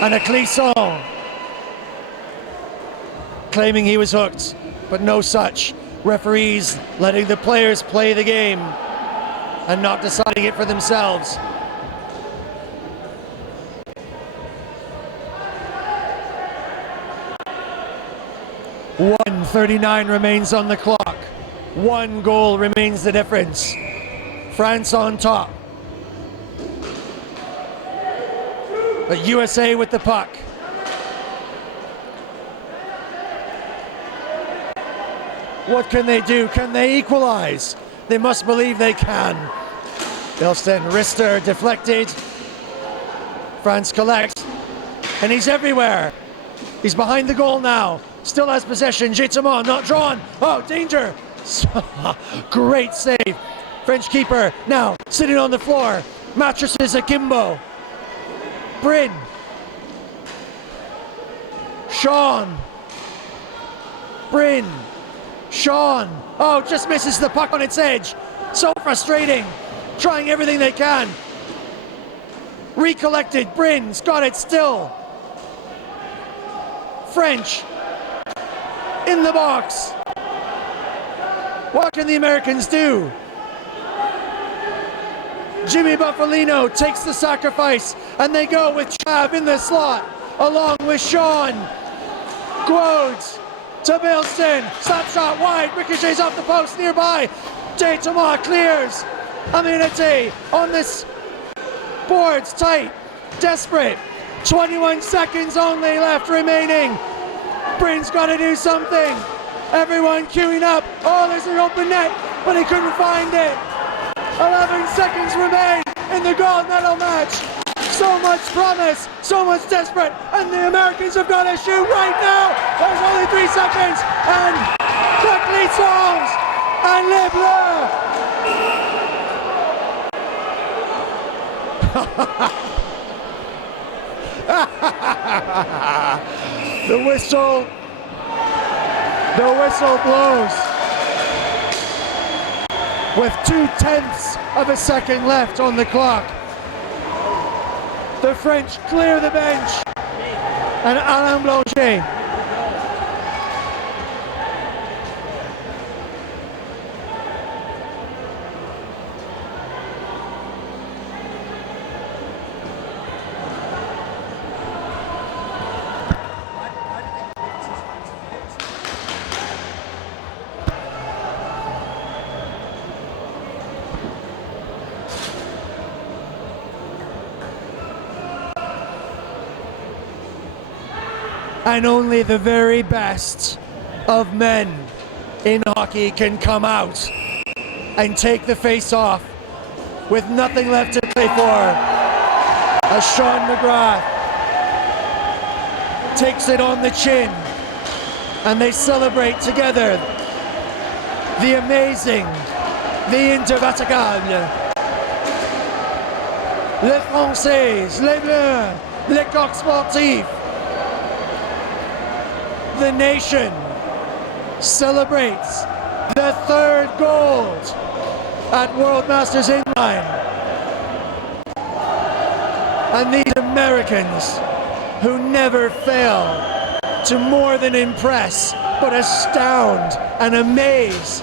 And a Clisson claiming he was hooked, but no such. Referees letting the players play the game and not deciding it for themselves. .139 remains on the clock. One goal remains the difference. France on top. But USA with the puck. What can they do? Can they equalize? They must believe they can. Bilston, Rister deflected. France collects. And he's everywhere. He's behind the goal now. Still has possession. Jetamon not drawn. Oh, danger. Great save. French keeper now sitting on the floor. Mattresses akimbo. Bryn. Sean. Bryn. Sean. Oh, just misses the puck on its edge. So frustrating. Trying everything they can. Recollected. Bryn's got it still. French. In the box. What can the Americans do? Jimmy Buffalino takes the sacrifice, and they go with Chav in the slot, along with Sean. Quodes to Bilston. Slap shot wide, ricochets off the post nearby. Jay Thomas clears. Amenity on this boards tight, desperate. 21 seconds only left remaining. Bryn's got to do something. Everyone queuing up. Oh, there's an open net, but he couldn't find it. 11 seconds remain in the gold medal match. So much promise, so much desperate, and the Americans have got to shoot right now. There's only 3 seconds, and the Clissons and Les Bleus. The whistle blows. With 0.2 of a second left on the clock. The French clear the bench. And Alain Blanchet. And only the very best of men in hockey can come out and take the face off with nothing left to play for. As Sean McGrath takes it on the chin, and they celebrate together the amazing, the indefatigable, les Français, les Bleus, les Coqs Sportifs. The nation celebrates the 3rd gold at World Masters Inline. And these Americans, who never fail to more than impress, but astound and amaze.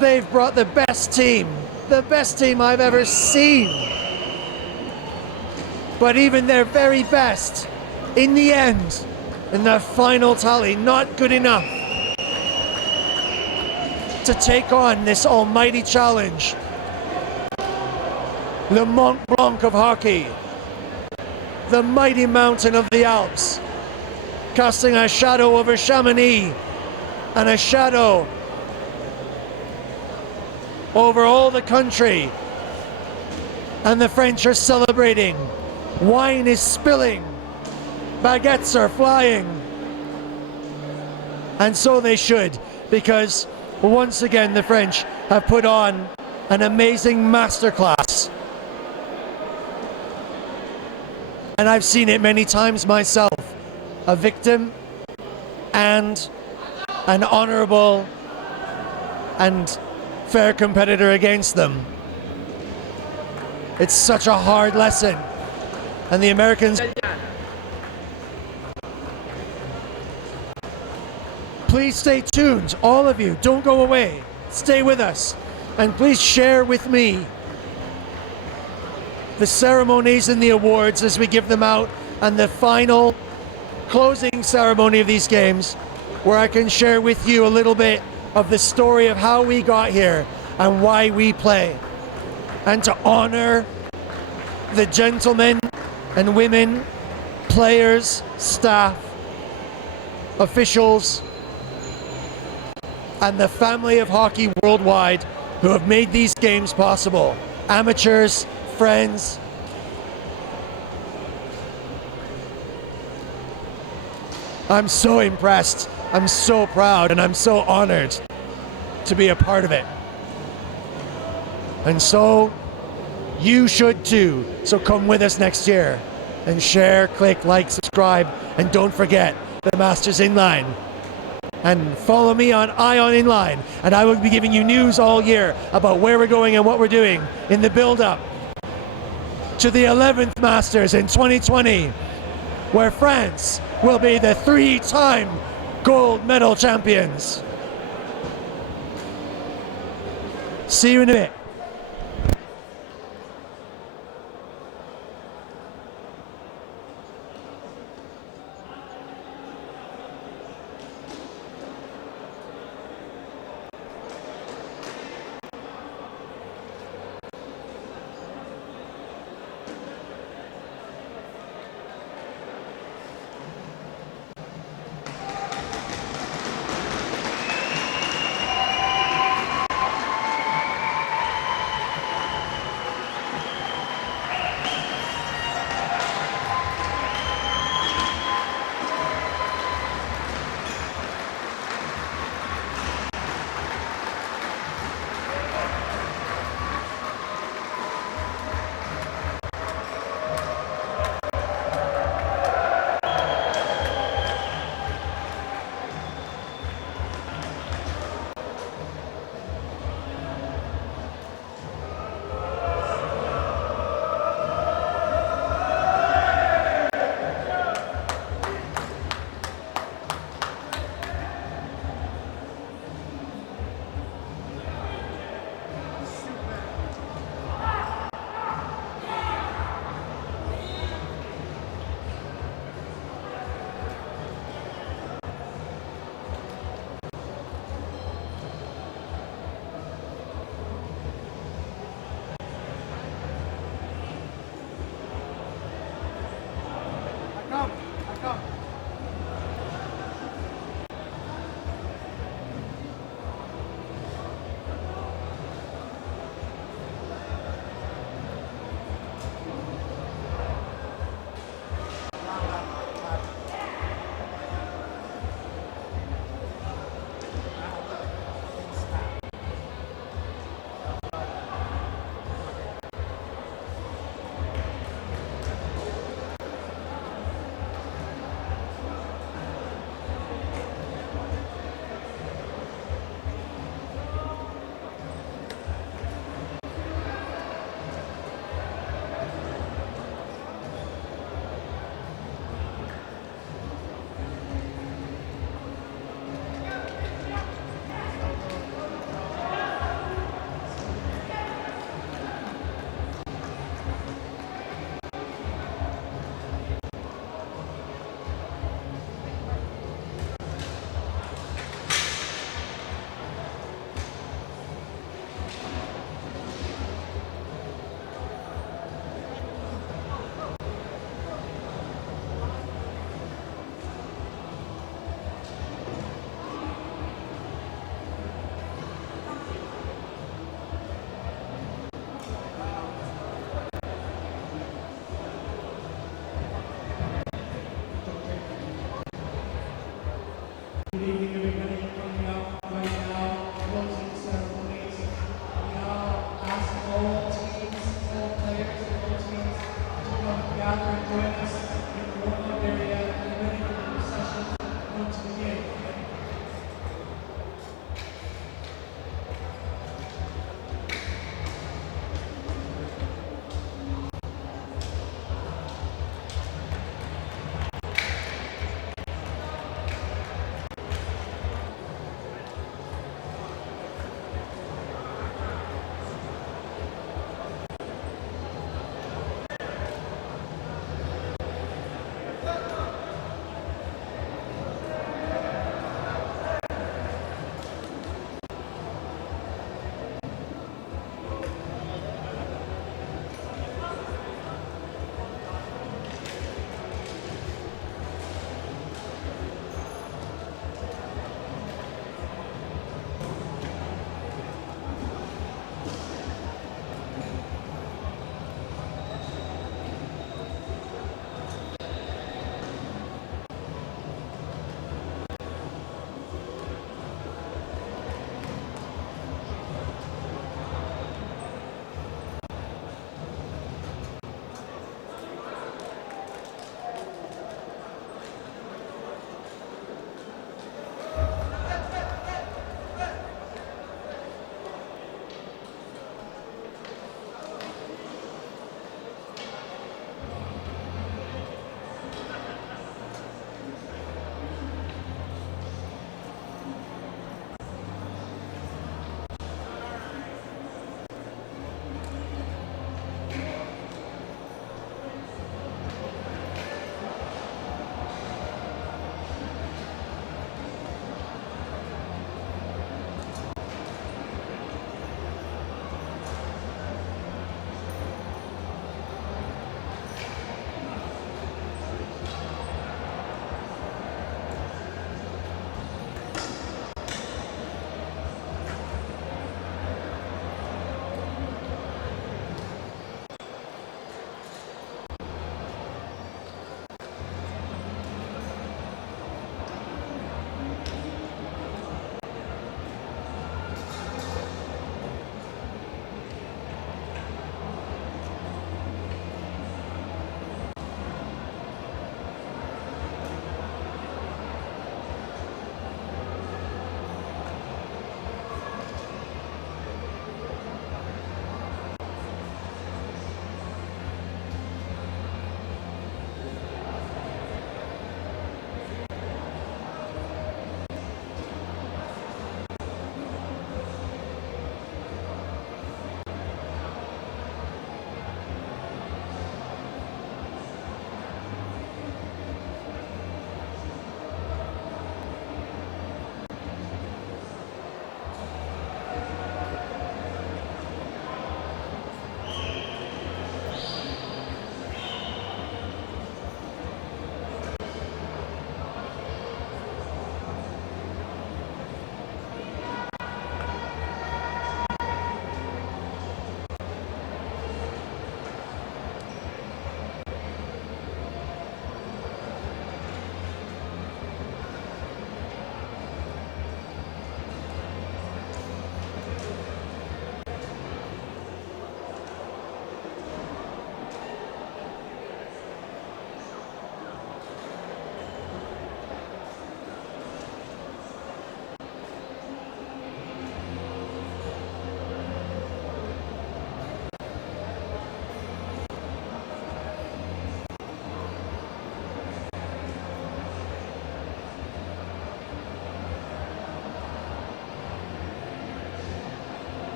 They've brought the best team I've ever seen. But even their very best, in the end, in the final tally, not good enough to take on this almighty challenge. Le Mont Blanc of hockey, the mighty mountain of the Alps, casting a shadow over Chamonix and a shadow over all the country and the French are celebrating. Wine is spilling. Baguettes are flying. And so they should, because once again the French have put on an amazing masterclass. And I've seen it many times myself. A victim and an honorable and fair competitor against them. It's such a hard lesson. And the Americans... Please stay tuned, all of you. Don't go away. Stay with us. And please share with me the ceremonies and the awards as we give them out, and the final closing ceremony of these games, where I can share with you a little bit of the story of how we got here and why we play. And to honor the gentlemen and women, players, staff, officials, and the family of hockey worldwide who have made these games possible. Amateurs, friends. I'm so impressed, I'm so proud, and I'm so honored to be a part of it. And so, you should too. So come with us next year and share, click, like, subscribe, and don't forget the Masters Inline. And follow me on Ion Inline, and I will be giving you news all year about where we're going and what we're doing in the build-up to the 11th Masters in 2020, where France will be the 3-time gold medal champions. See you in a bit.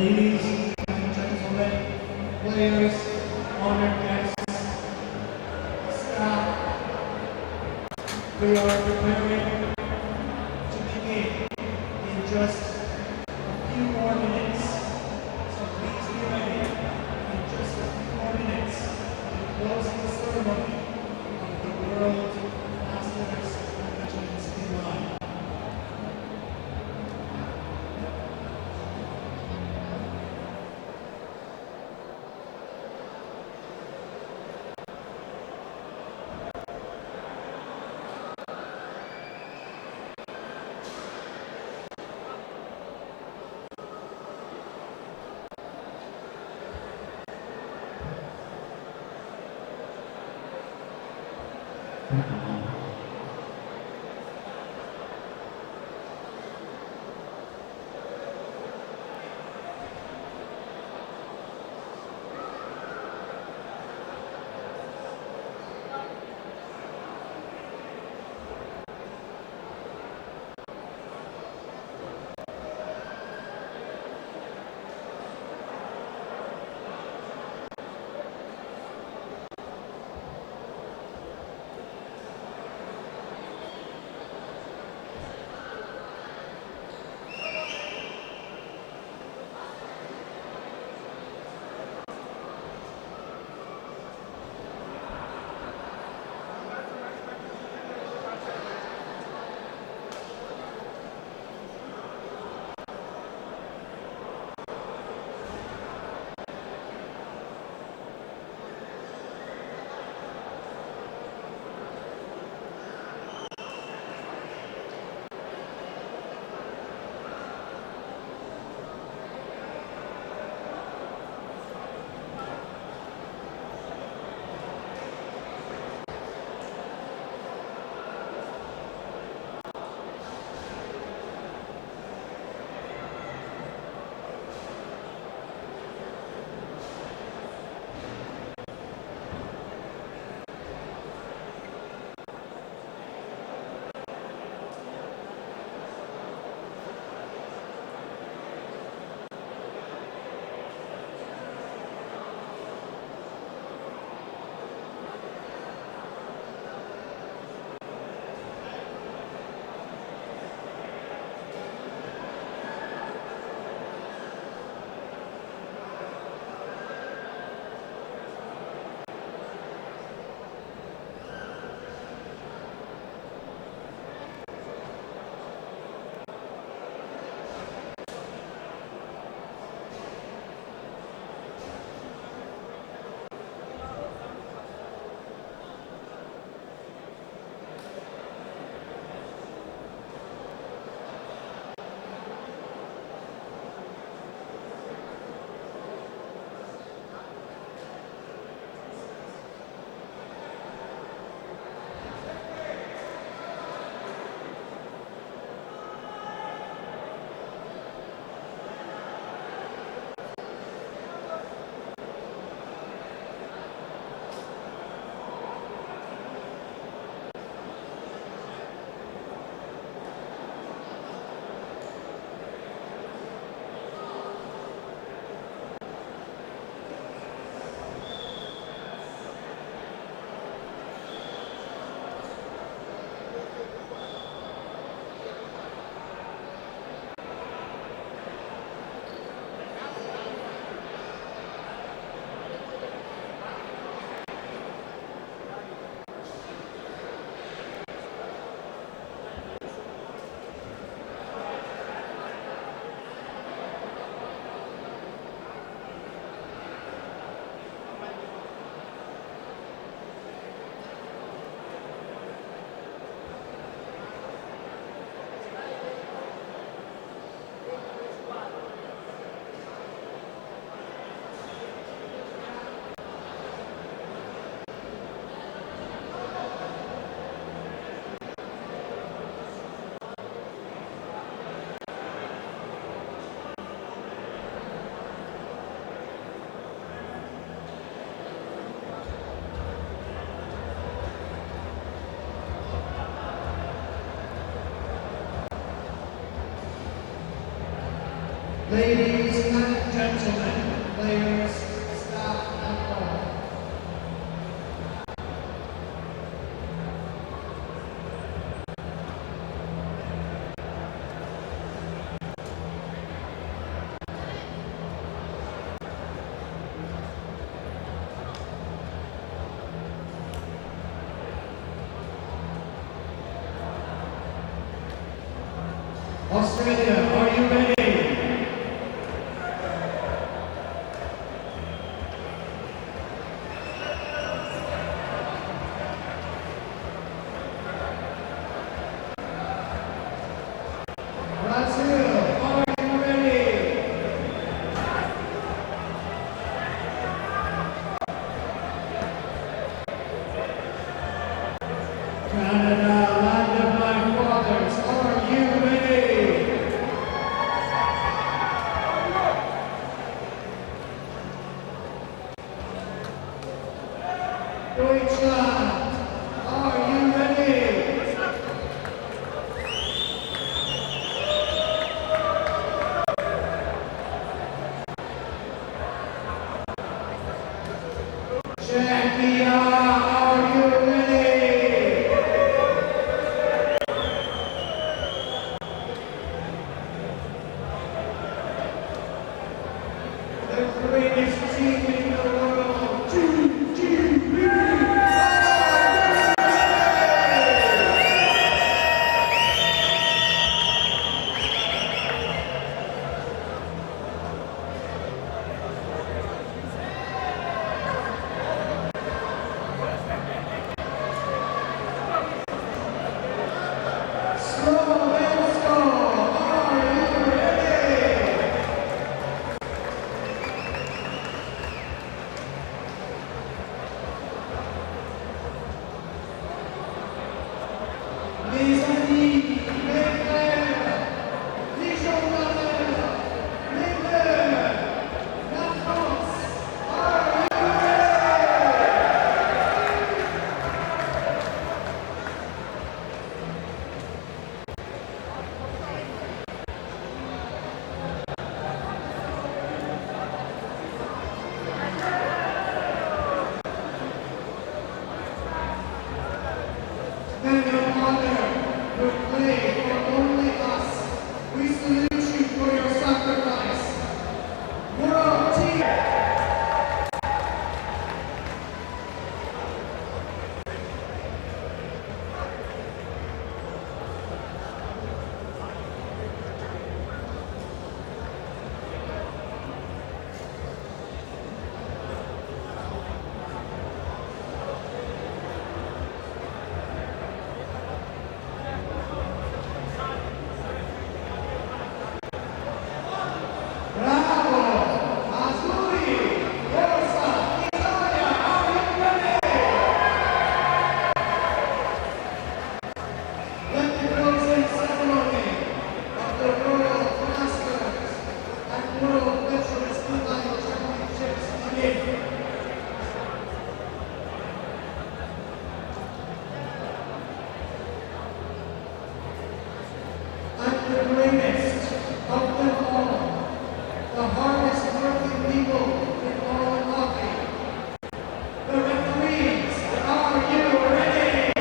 Ladies and gentlemen, players, honored guests, staff, we are preparing to begin in just a few more minutes. So please be ready in just a few more minutes to close the ceremony of the World Masters Legends in Line. Ladies and gentlemen, players, staff, and all. Australia, are you ready? Deutschland, are you ready? Czechia, are you ready? The greatest team in the world, GGB. Les amis, mes frères, les journalistes, les pères, la France, are you ready? Men of honor who play for only us, we salute you for your sacrifice. World team. The greatest of them all, the hardest working people in all of hockey. The referees, are you ready?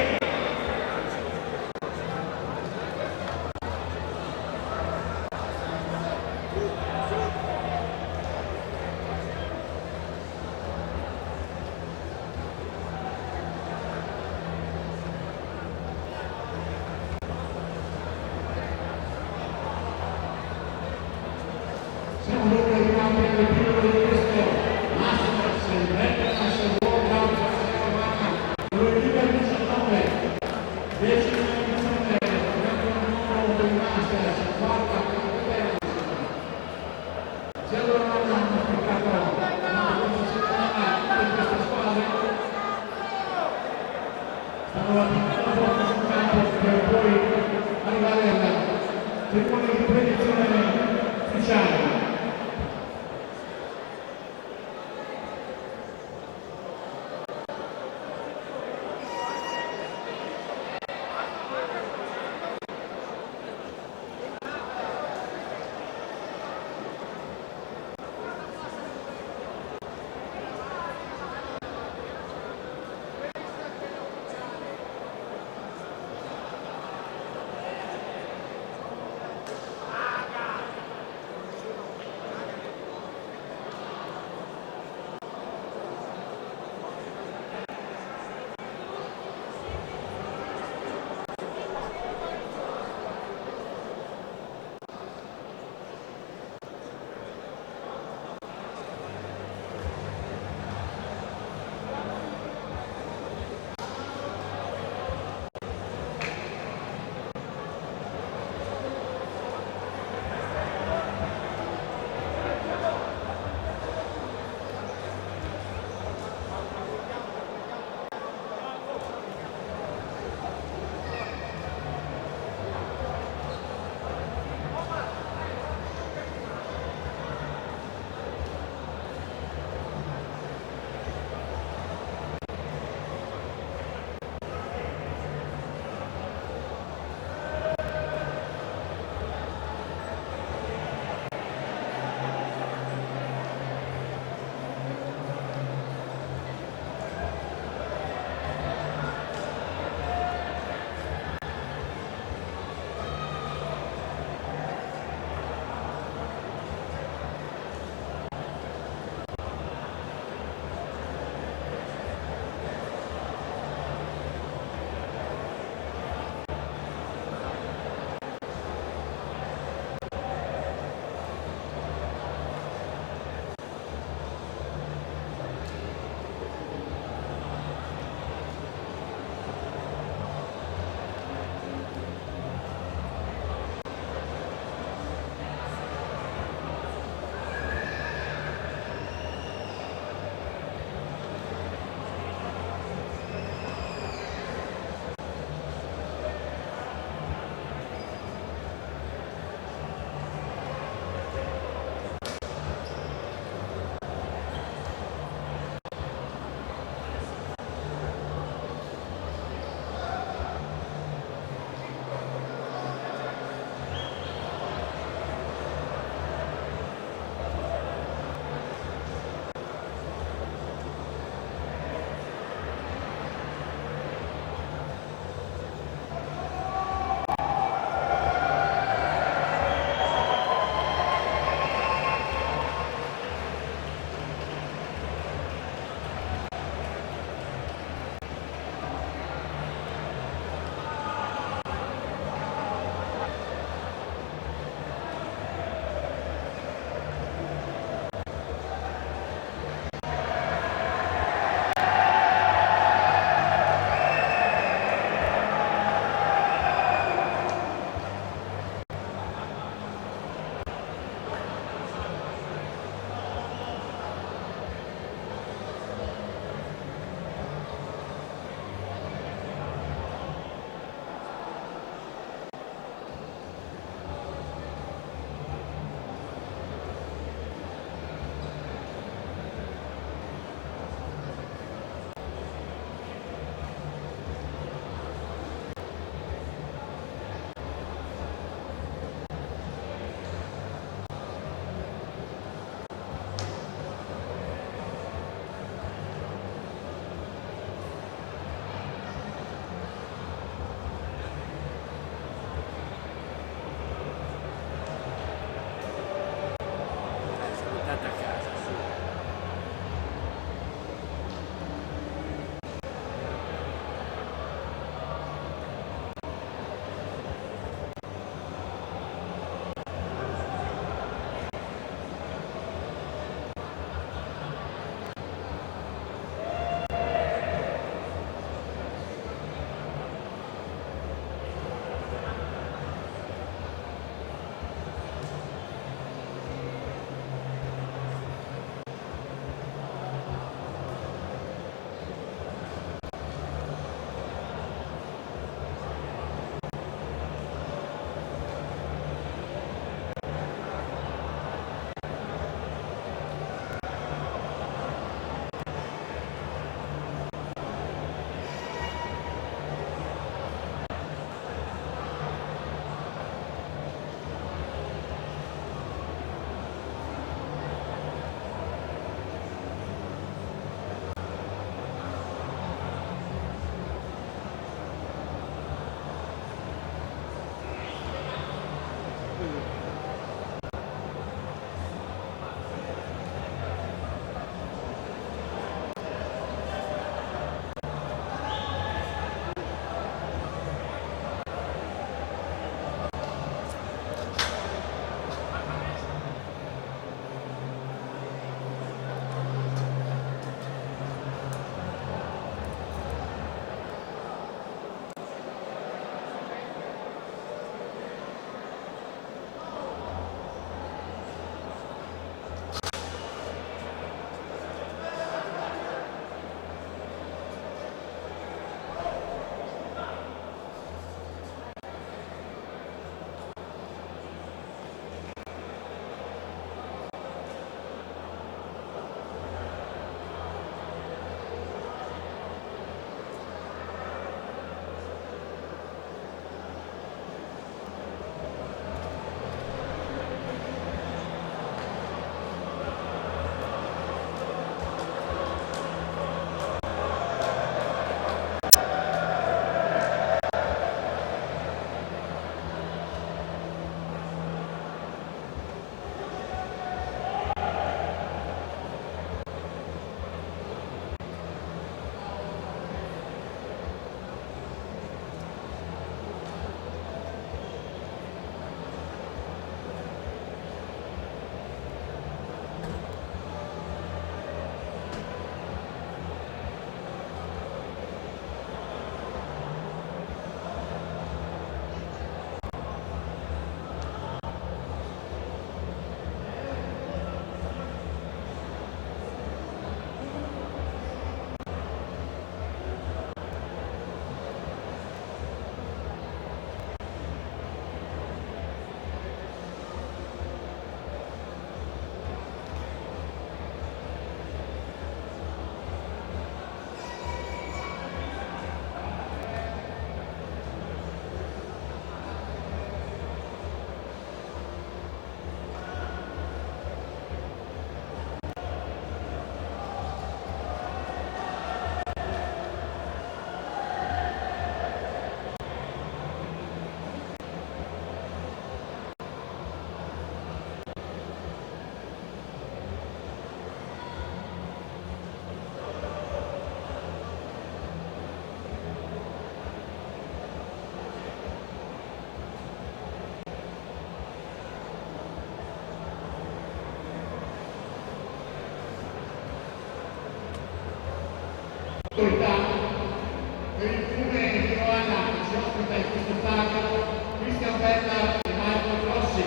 Per il fiume di Johanna che ci ospita in questo spettacolo, Christian Bella e Michael Rossi.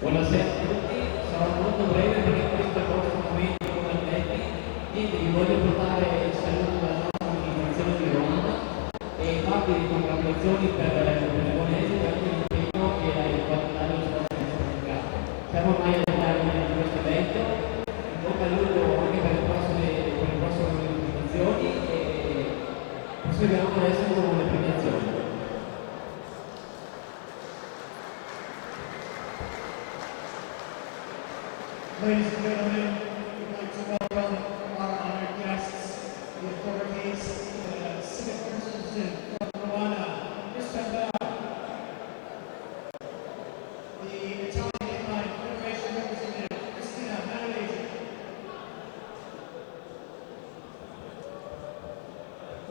Buonasera a tutti, sarò molto breve perché questo è il vostro momento come atleti. Niente, vi voglio portare il saluto dalla nostra amministrazione di Roma e farvi le congratulazioni per il buon esito e anche l'impegno che hai fatto dare lo sport in campo. Siamo ormai al termine di questo evento, in bocca al lupo anche per le prossime organizzazioni e proseguiamo adesso con le premiazioni. Ladies and gentlemen, we'd like to welcome our honored guests, the authorities, the civic representative from Rwanda, Christian Bell, the Italian Inline Federation representative, Christina Manalese.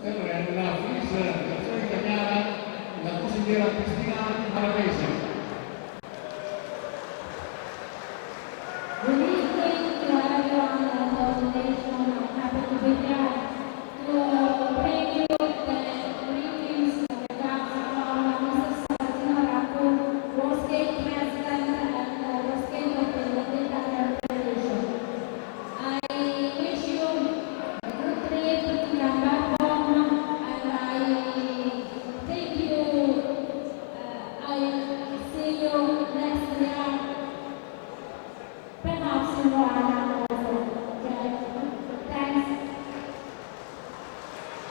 Allora, la FIS, l'azione italiana, la consigliera Cristina Manalese. Good evening to everyone at the foundation. I'm happy to be here to bring you the greetings and regards from Mr. Santino Racco, World Skate President and World Skate of the Italian Federation. I wish you a good trip to come back home and I thank you. I see you next year. Perhaps in Rwanda also. Okay. Thanks.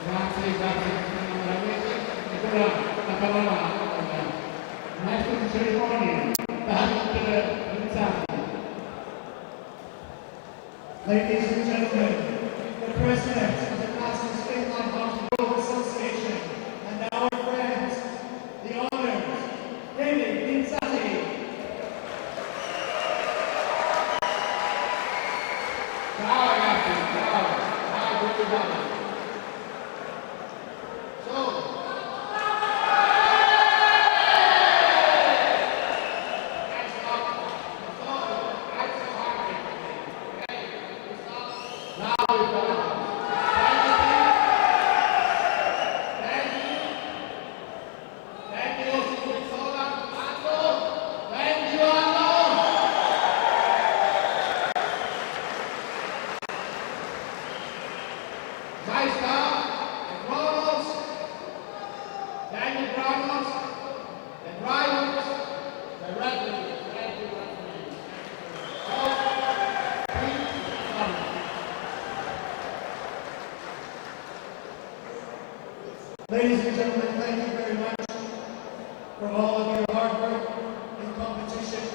Grazie Cristina Manalese. E ora la parola al maestro di cerimonie, David Rizzati. Ladies and gentlemen, the President of the National Skate Line Hockey World Association and our friends, the honors, David Rizzati. Ciao ragazzi, ciao tutti quanti. Ladies and gentlemen, thank you very much for all of your hard work in competition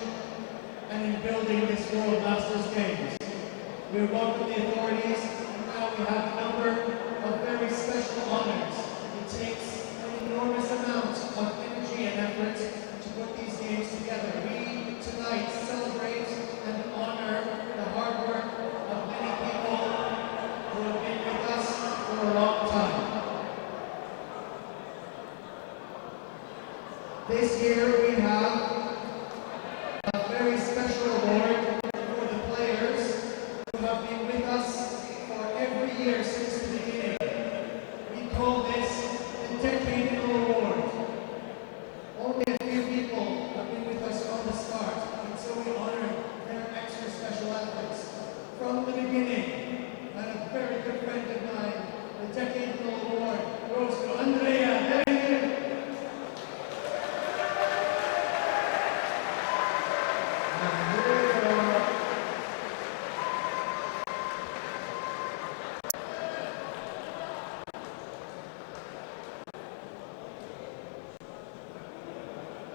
and in building this World Masters Games. We welcome the authorities, and now we have a number of very special honors. It takes an enormous amount of energy and effort to put these games together. We tonight celebrate and honor the hard work of many people who have been with us for a long time. This year we have a very special award for the players who have been with us for every year since the beginning. We call this the Decadal Award. Only a few people have been with us from the start, and so we honor their extra special efforts. From the beginning, and a very good friend of mine, the Decadal Award goes to Andrea.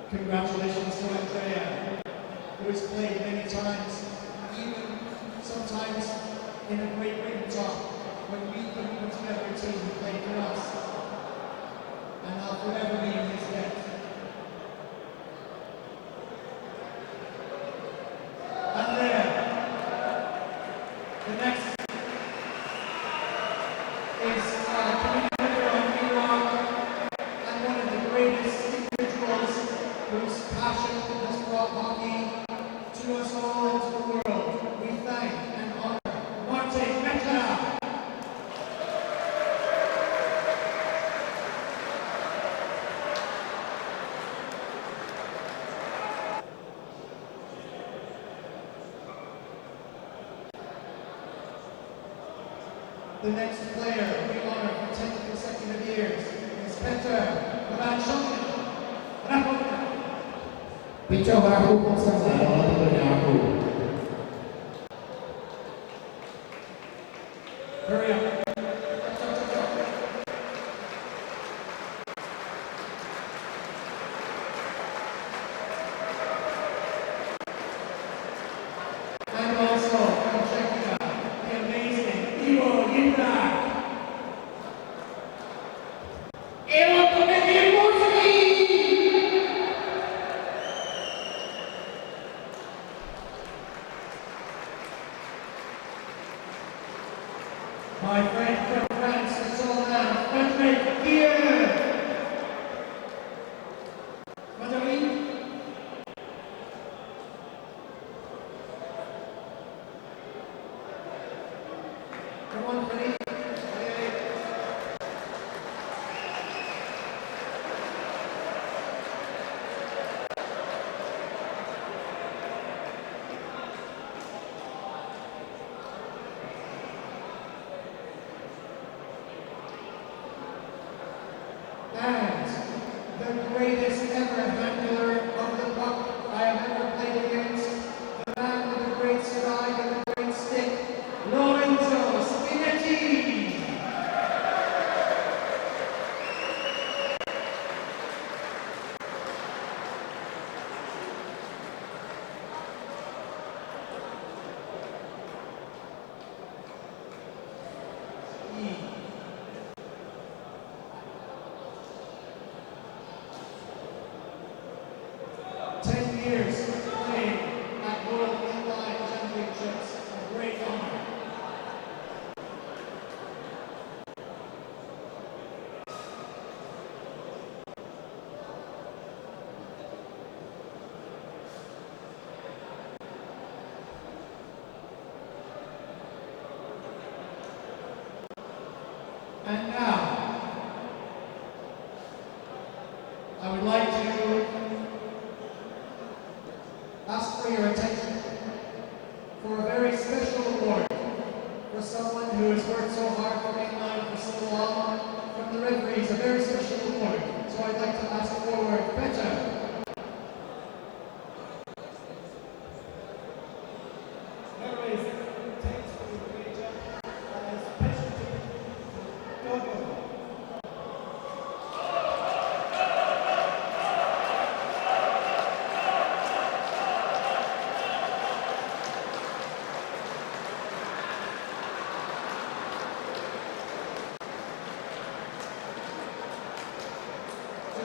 Congratulations to Andrea, who has played many times, even sometimes in a great ring top, when we couldn't put together a team who played for us. And I'll forever be in his debt. Andrea, the next is community member of Iran and one of the greatest individuals whose passion has brought hockey to us all and to the world. We thank and honor Martin Metla. The next player we honor for 10 consecutive years is Petr Rašovina. Pičo hráku Konstantin, ale to nějakou. Hurry up. And also from Czechia, the amazing Ivo Jindrak. Ivo, to není možný! My friend from France, it's all now. Frederick here. Madeleine. Come on, Freddie. And the greatest ever handler of the puck I have ever played against, the man with the great stride and the great stick, Lorenzo Spinetti. Years playing at World Inline Championships, a great honor. And now, I would like to ask for your attention for a very special award for someone who has worked so hard for inline for so long. From the referees, a very special award. So I'd like to ask forward Petr.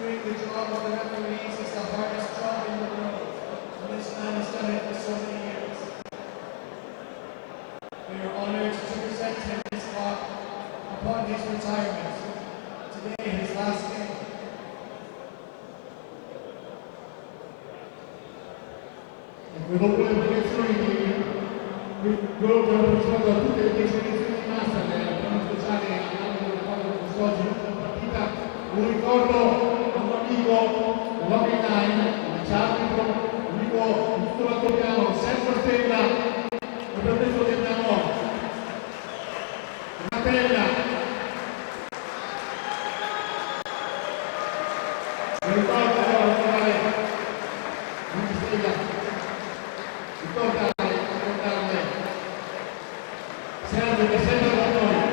Doing the job of the referees is the hardest job in the world, and this man has done it for so many years. We are honored to present him this cup upon his retirement. Today, his last game. Dopo le proiezioni quello che ho risposto a tutte le definizioni di massa del piano speciale all'anno del quadro quest'oggi in partita, un ricordo a un amico, un Nine, un arbitro, un amico muscolato piano, Sergio Stella, e per questo teniamo una bella. Un ricordo a trovare una stella. Ricordarle Sergio che sempre con noi.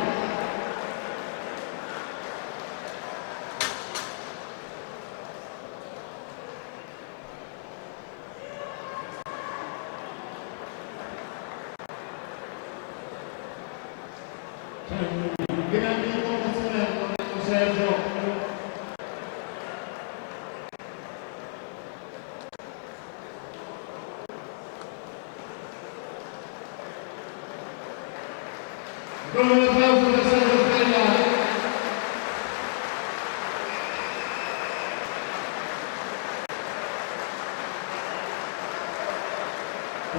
C'è un grande innovazione con Sergio. Con un applauso per Sergio Stella.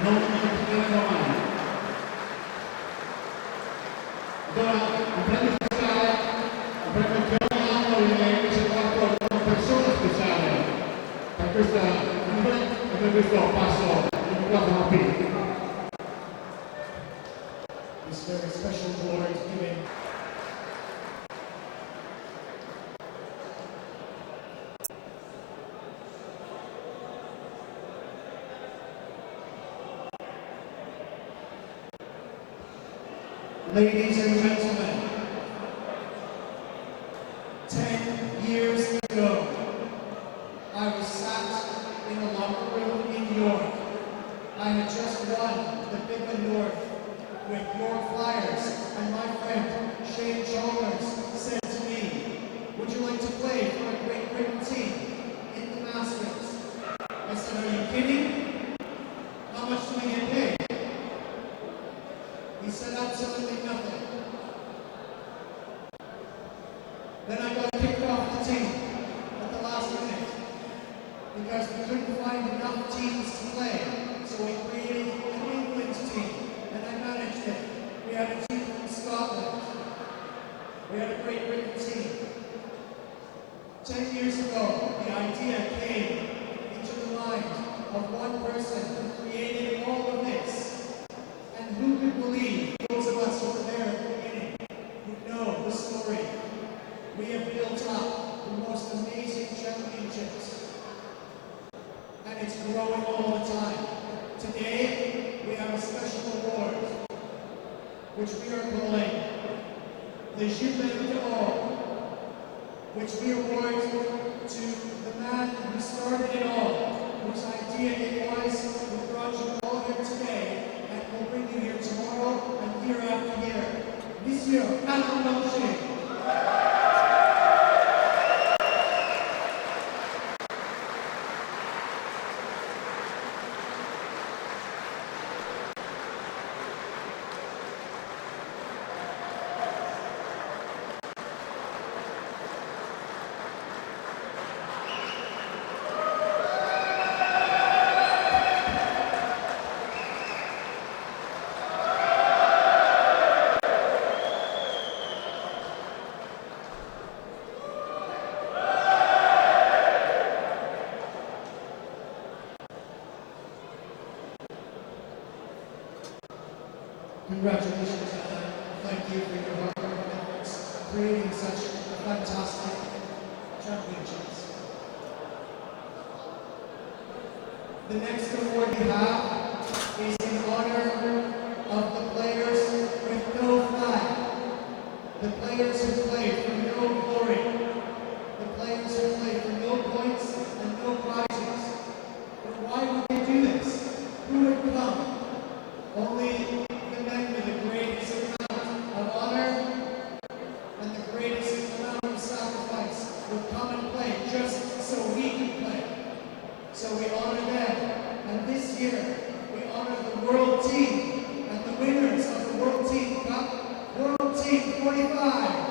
Non dimenticheremo mai. Allora, un premio speciale, un premio che ogni anno viene riservato a una persona speciale per questa e per questo passo in 4P. This very special award is given Ladies and gentlemen, 10 years ago, I was sat in a locker room in York. I had just won the Big North with York Flyers, and my friend Shane Chalmers said to me, "Would you like to play for a Great Britain team in the Masters?" I said, "Are you kidding? How much do we get paid?" He said, "Absolutely nothing." Then I got kicked off the team at the last minute because we couldn't find enough teams to play. So we created an England team, and I managed it. We had a team from Scotland. We had a Great Britain team. 10 years ago, the idea came into the mind of one person who created all of this. And who could believe, those of us who were there at the beginning, who know the story, we have built up the most amazing championships. And it's growing all the time. Today, we have a special award, which we are calling the Jubilee d'Or, which we award to the man who started it all, whose idea it was, who brought you all here today, and will bring you here tomorrow and year after year. Monsieur Alain Blanchet. Congratulations, Alan. Thank you for your hard work and efforts creating such fantastic championships. The next award we have is in honor of the players with no flag, the players who play for no glory, the players who play for no points and no prizes. But why would they do this? Who would come? Only the men with the greatest amount of honor and the greatest amount of sacrifice would come and play just so we could play. So we honor them. And this year, we honor the World Team and the winners of the World Team Cup, World Team 45.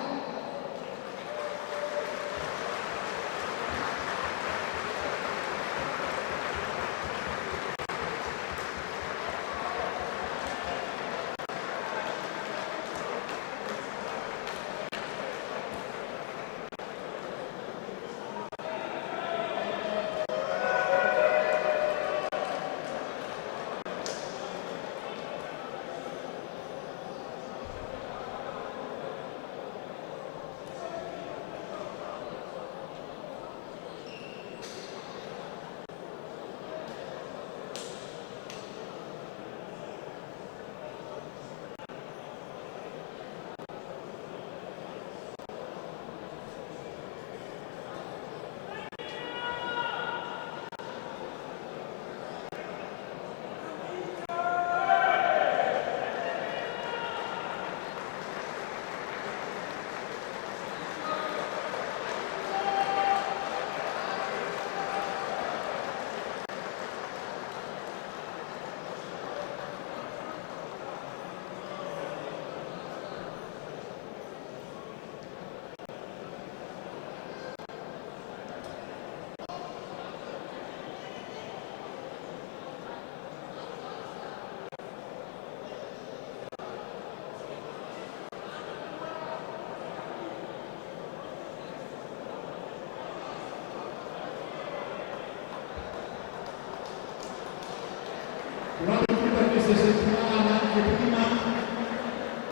Durante tutta questa settimana, ma anche prima,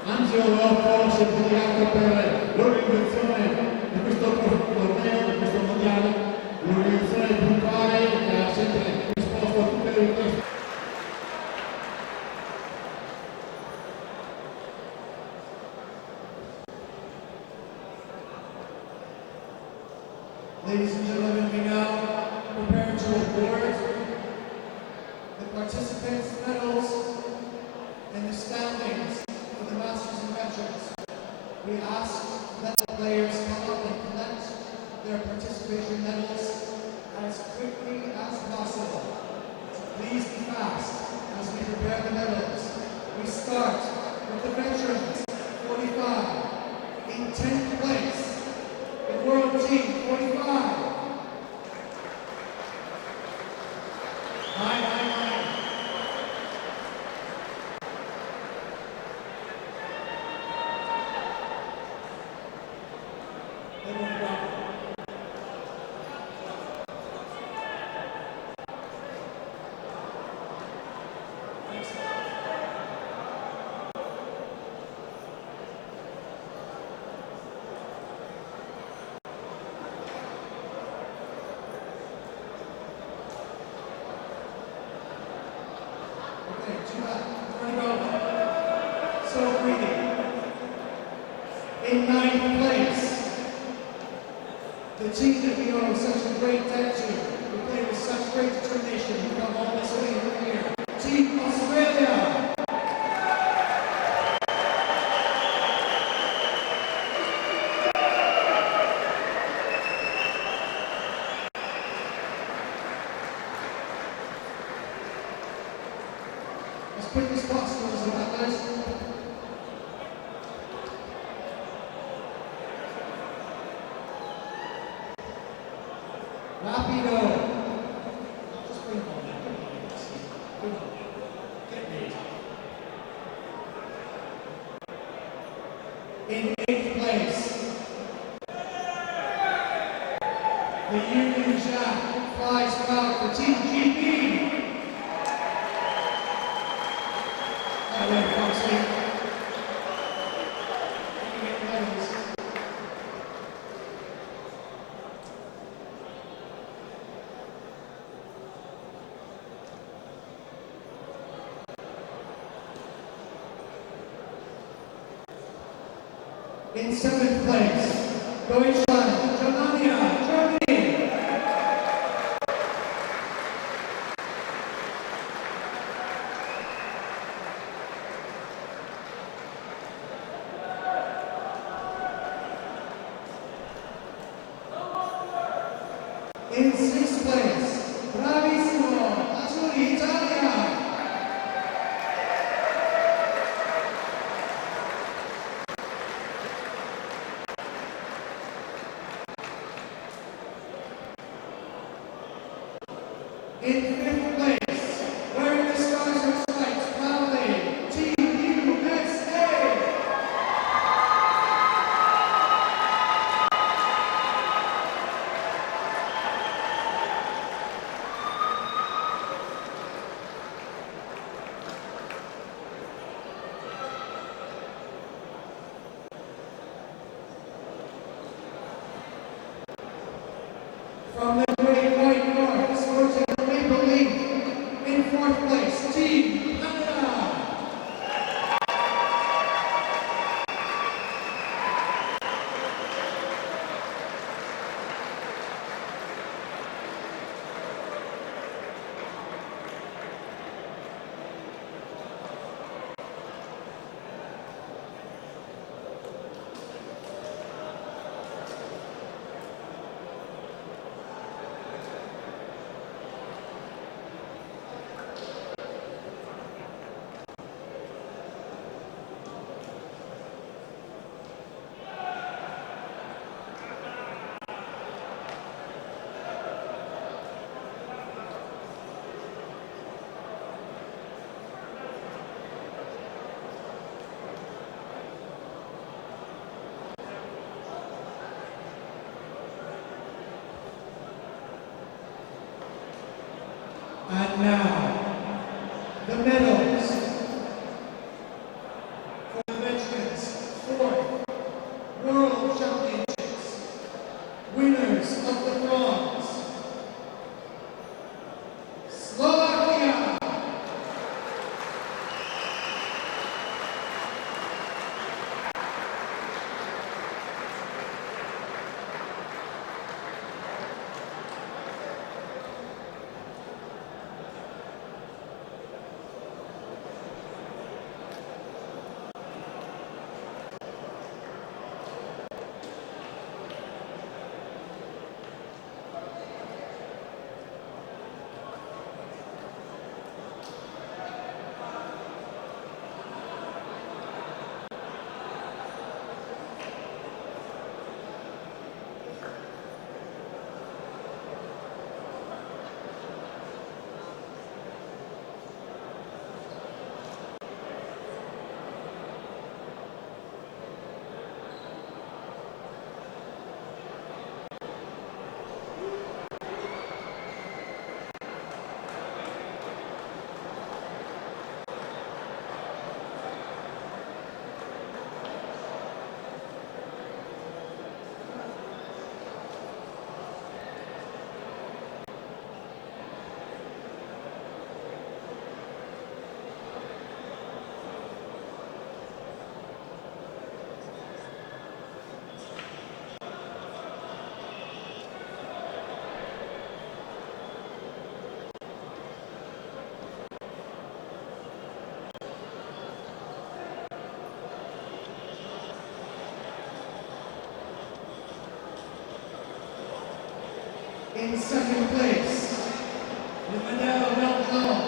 Angelo Lotto si è impegnato per l'organizzazione di questo torneo, di questo mondiale, un'organizzazione puntuale che ha sempre risposto a tutte le richieste. Ladies and gentlemen, we now prepare to award the participants' medals and the standings for the Masters and Veterans. We ask that the players come up and collect their participation medals as quickly as possible. Please be fast as we prepare the medals. We start with the veterans, 45. In 10th place, the World Team, 45. Nine. So greedy. In 9th place, the team that we owe such a great debt to, who play with such great determination, who come all this way from here. Team Australia. As quick as possible, is about this. Rapido. Just bring them on now. Come on. Get me. In 8th place, the Union Jack flies proud for Team GB. That way, Foxy. You get the medals. In 7th place, Deutschland, Germania, Germany. In 6th place, Bravissimo, Azzurri, Italia. In 5th place, wearing the stars and stripes proudly, Team USA. From the great white north, sporting the Maple Leaf. In 4th place, Team Canada. And now, the medals for the veterans' 4th World Championships. Winners of the bronze, Slovakia. In second place, the medal d'argent.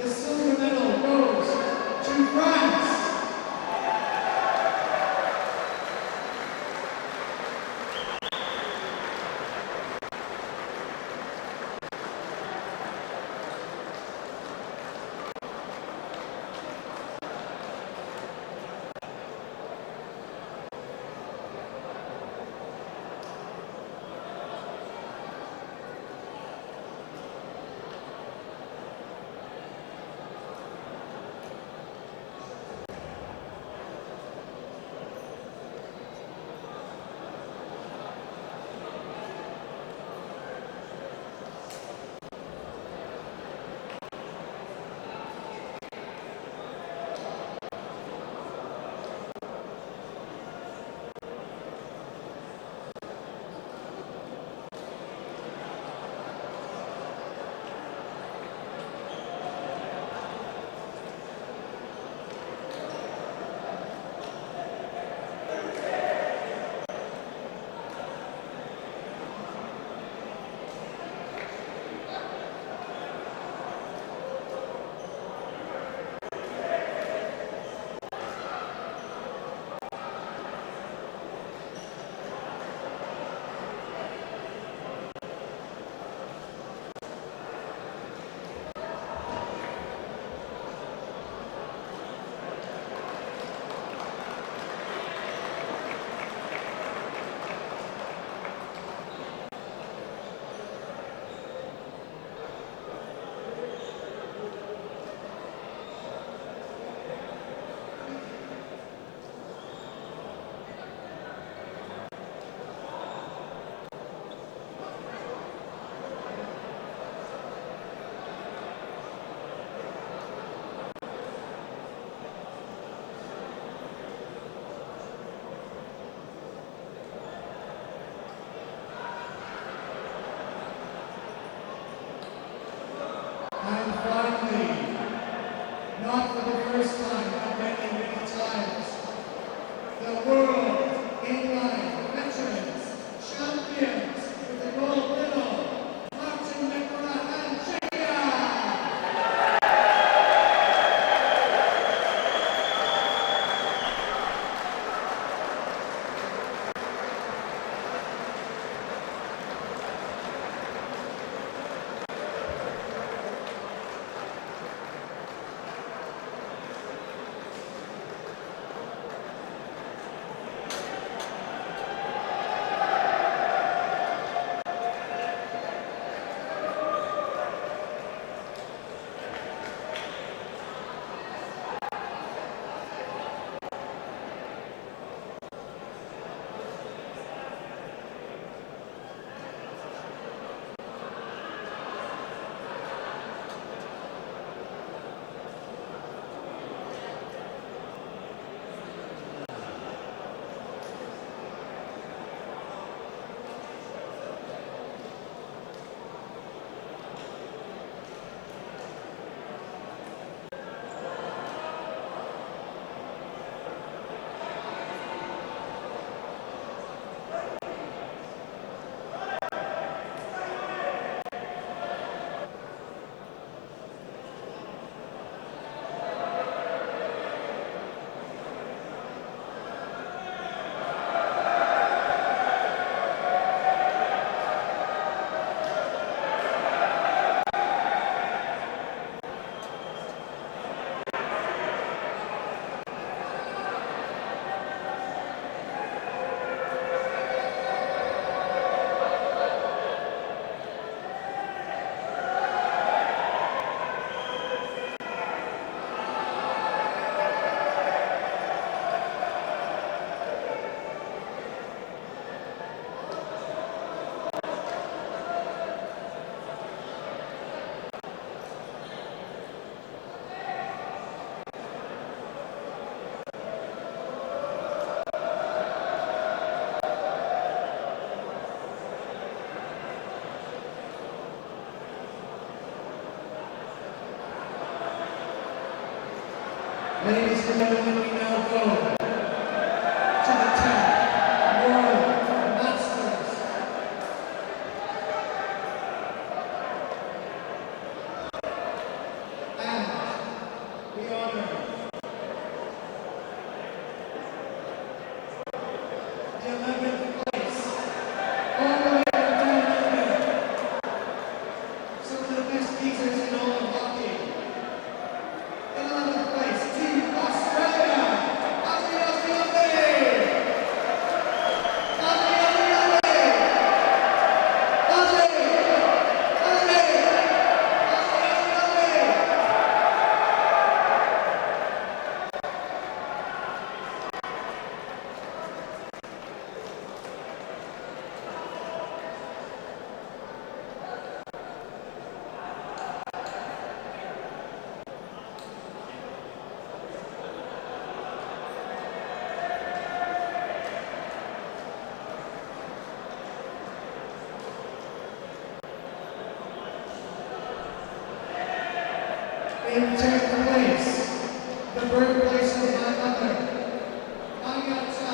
The silver medal goes to France. And finally, not for the first time, but many, many times, the world inline veterans, champions with the gold medal, Martin Nicola and Czechia! Ladies and gentlemen, we now go to the 10th World Masters 11th place. All the way down under. Some of the best geezers in all of hockey. 11th place, Team Australia. Aussie, Aussie, Aussie! Aussie, Aussie, Aussie! Aussie! Aussie! Aussie, Aussie, Aussie! In 10th place, the birthplace of my mother, Magyata,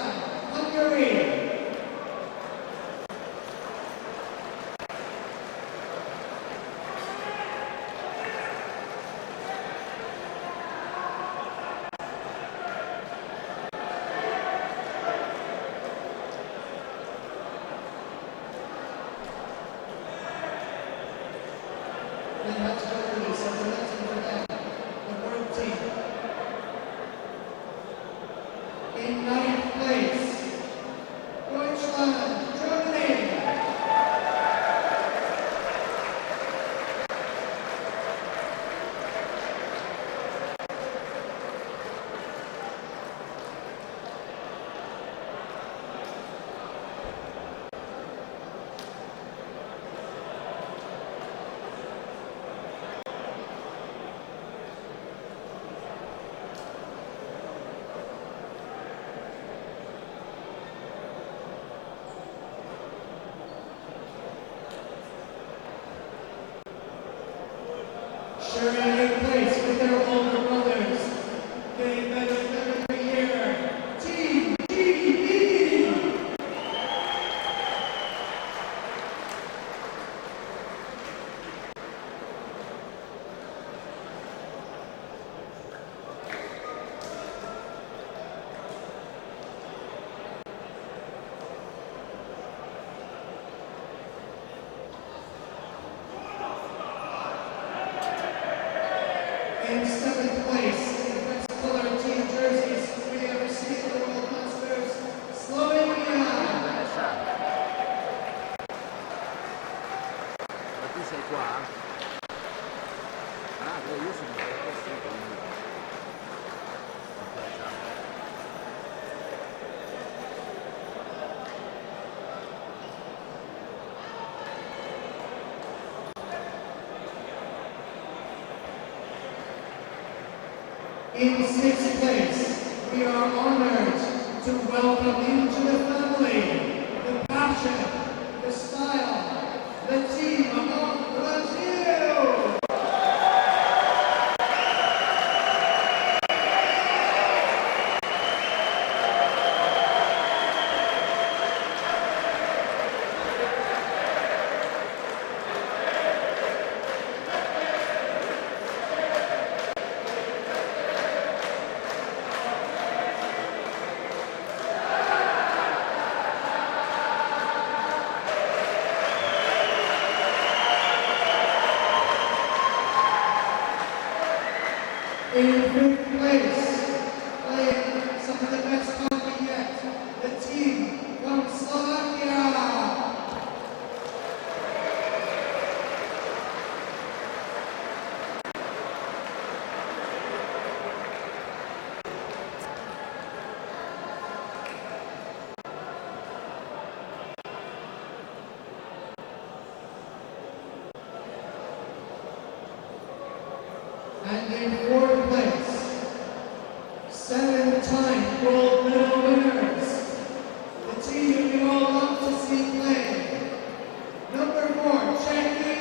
Hungary. And that's what it is, so the next one for them, the world team. In 9th place, Deutschland, Germany. Sharing 8th place with their older brothers. Getting better and better every year. Team DD. In 7th place, the best colored team jerseys we ever seen in the World Masters, Slovenia. Ma tu sei qua? Ah, beh, io sono questo quindi. Ok, ciao. In 6th place, we are honored to welcome into the family the passion, the style, the team of Brazil. In 5th place, playing some of the best hockey yet, the team from Slovakia. And in 4th place, 7-time gold medal winners, the team you all love to see play, number 4, Czechia.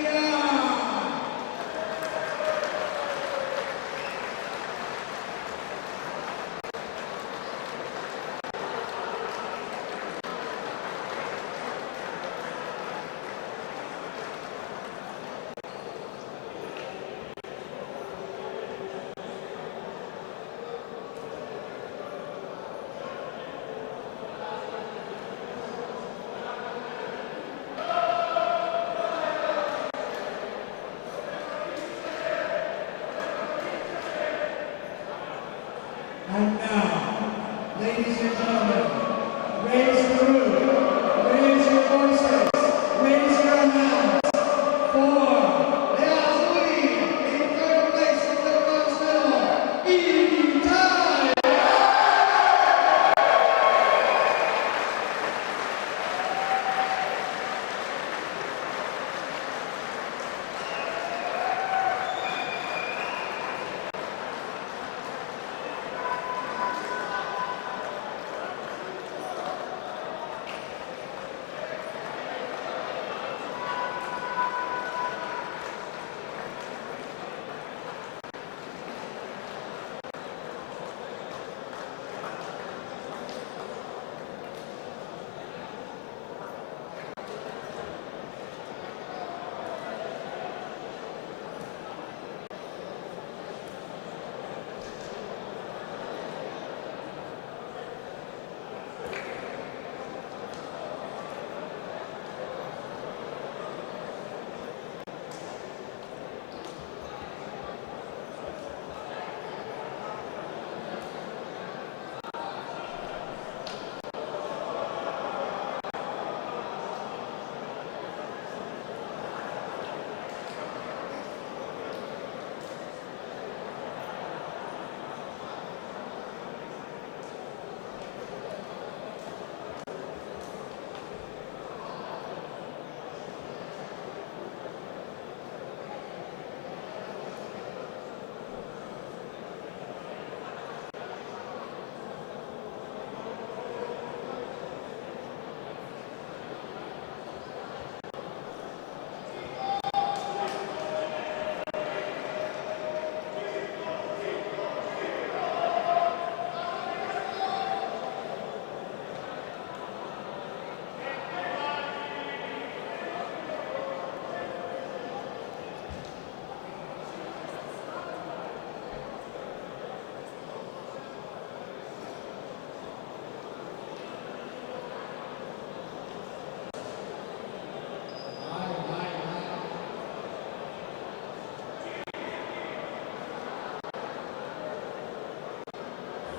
raise the roof, raise your voices, raise your hands for the Azzurri in third place with the bronze medal, Italia!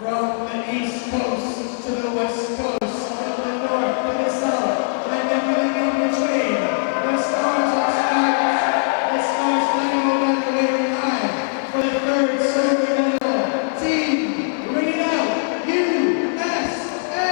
From the East Coast to the West Coast, from the North to the South, and everything in between, the stars are stacked. The stars flying over the waving high for the third silver medal. Team, ring it out, USA!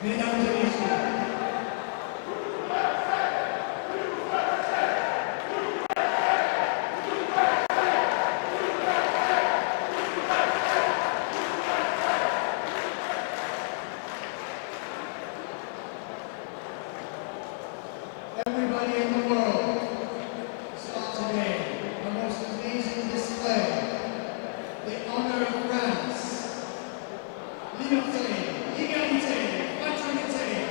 Mesdames et messieurs, everybody in the world saw today a most amazing display. The honor of France. Liberté, égalité, fraternité,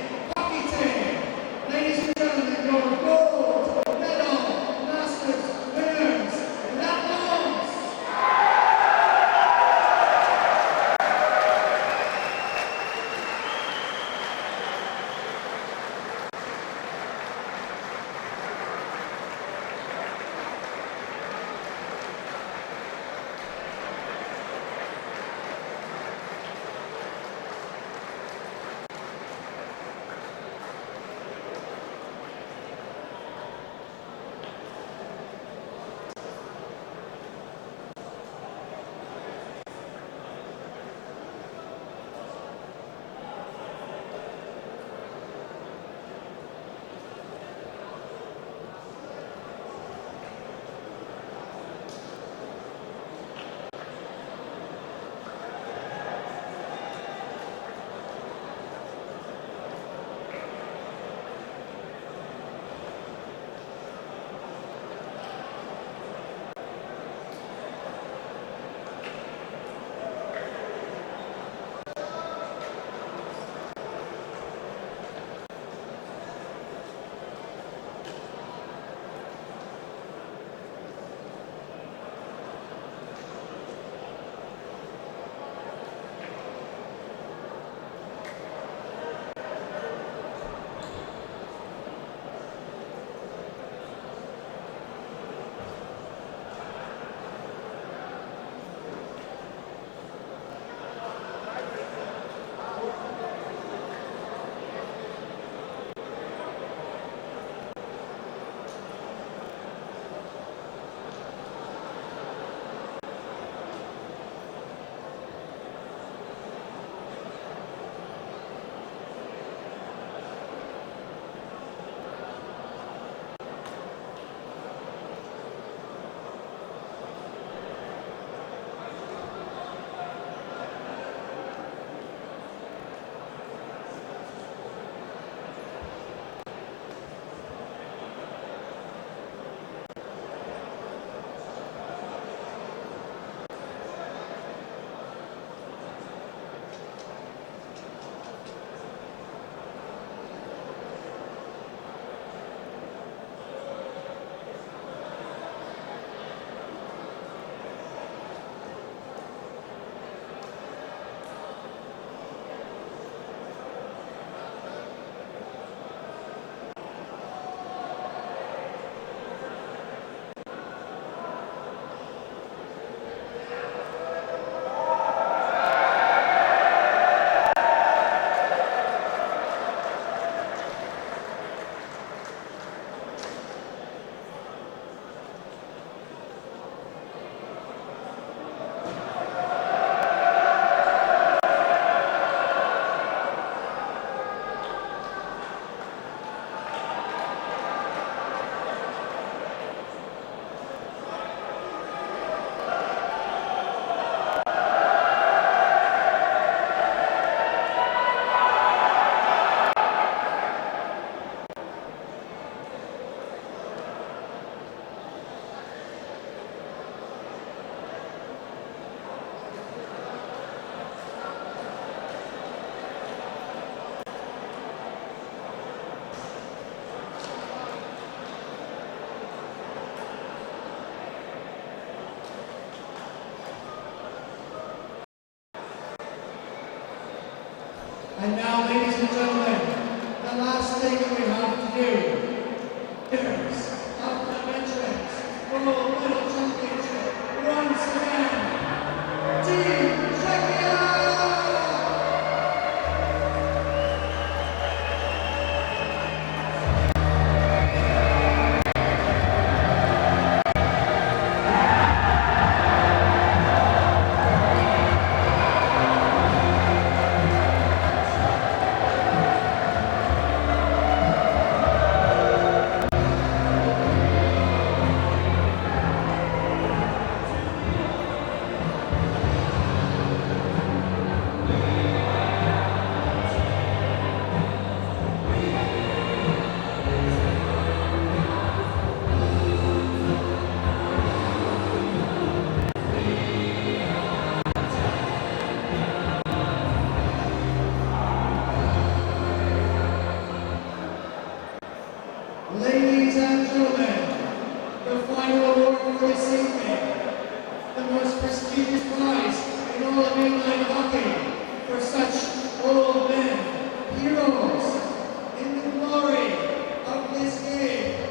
And now, ladies and gentlemen, the last thing that we have to do is up the veterans World Medal Championship once again. Team Czechia! Ladies and gentlemen, the final award for this evening, the most prestigious prize in all of mainline hockey for such old men, heroes, in the glory of this game.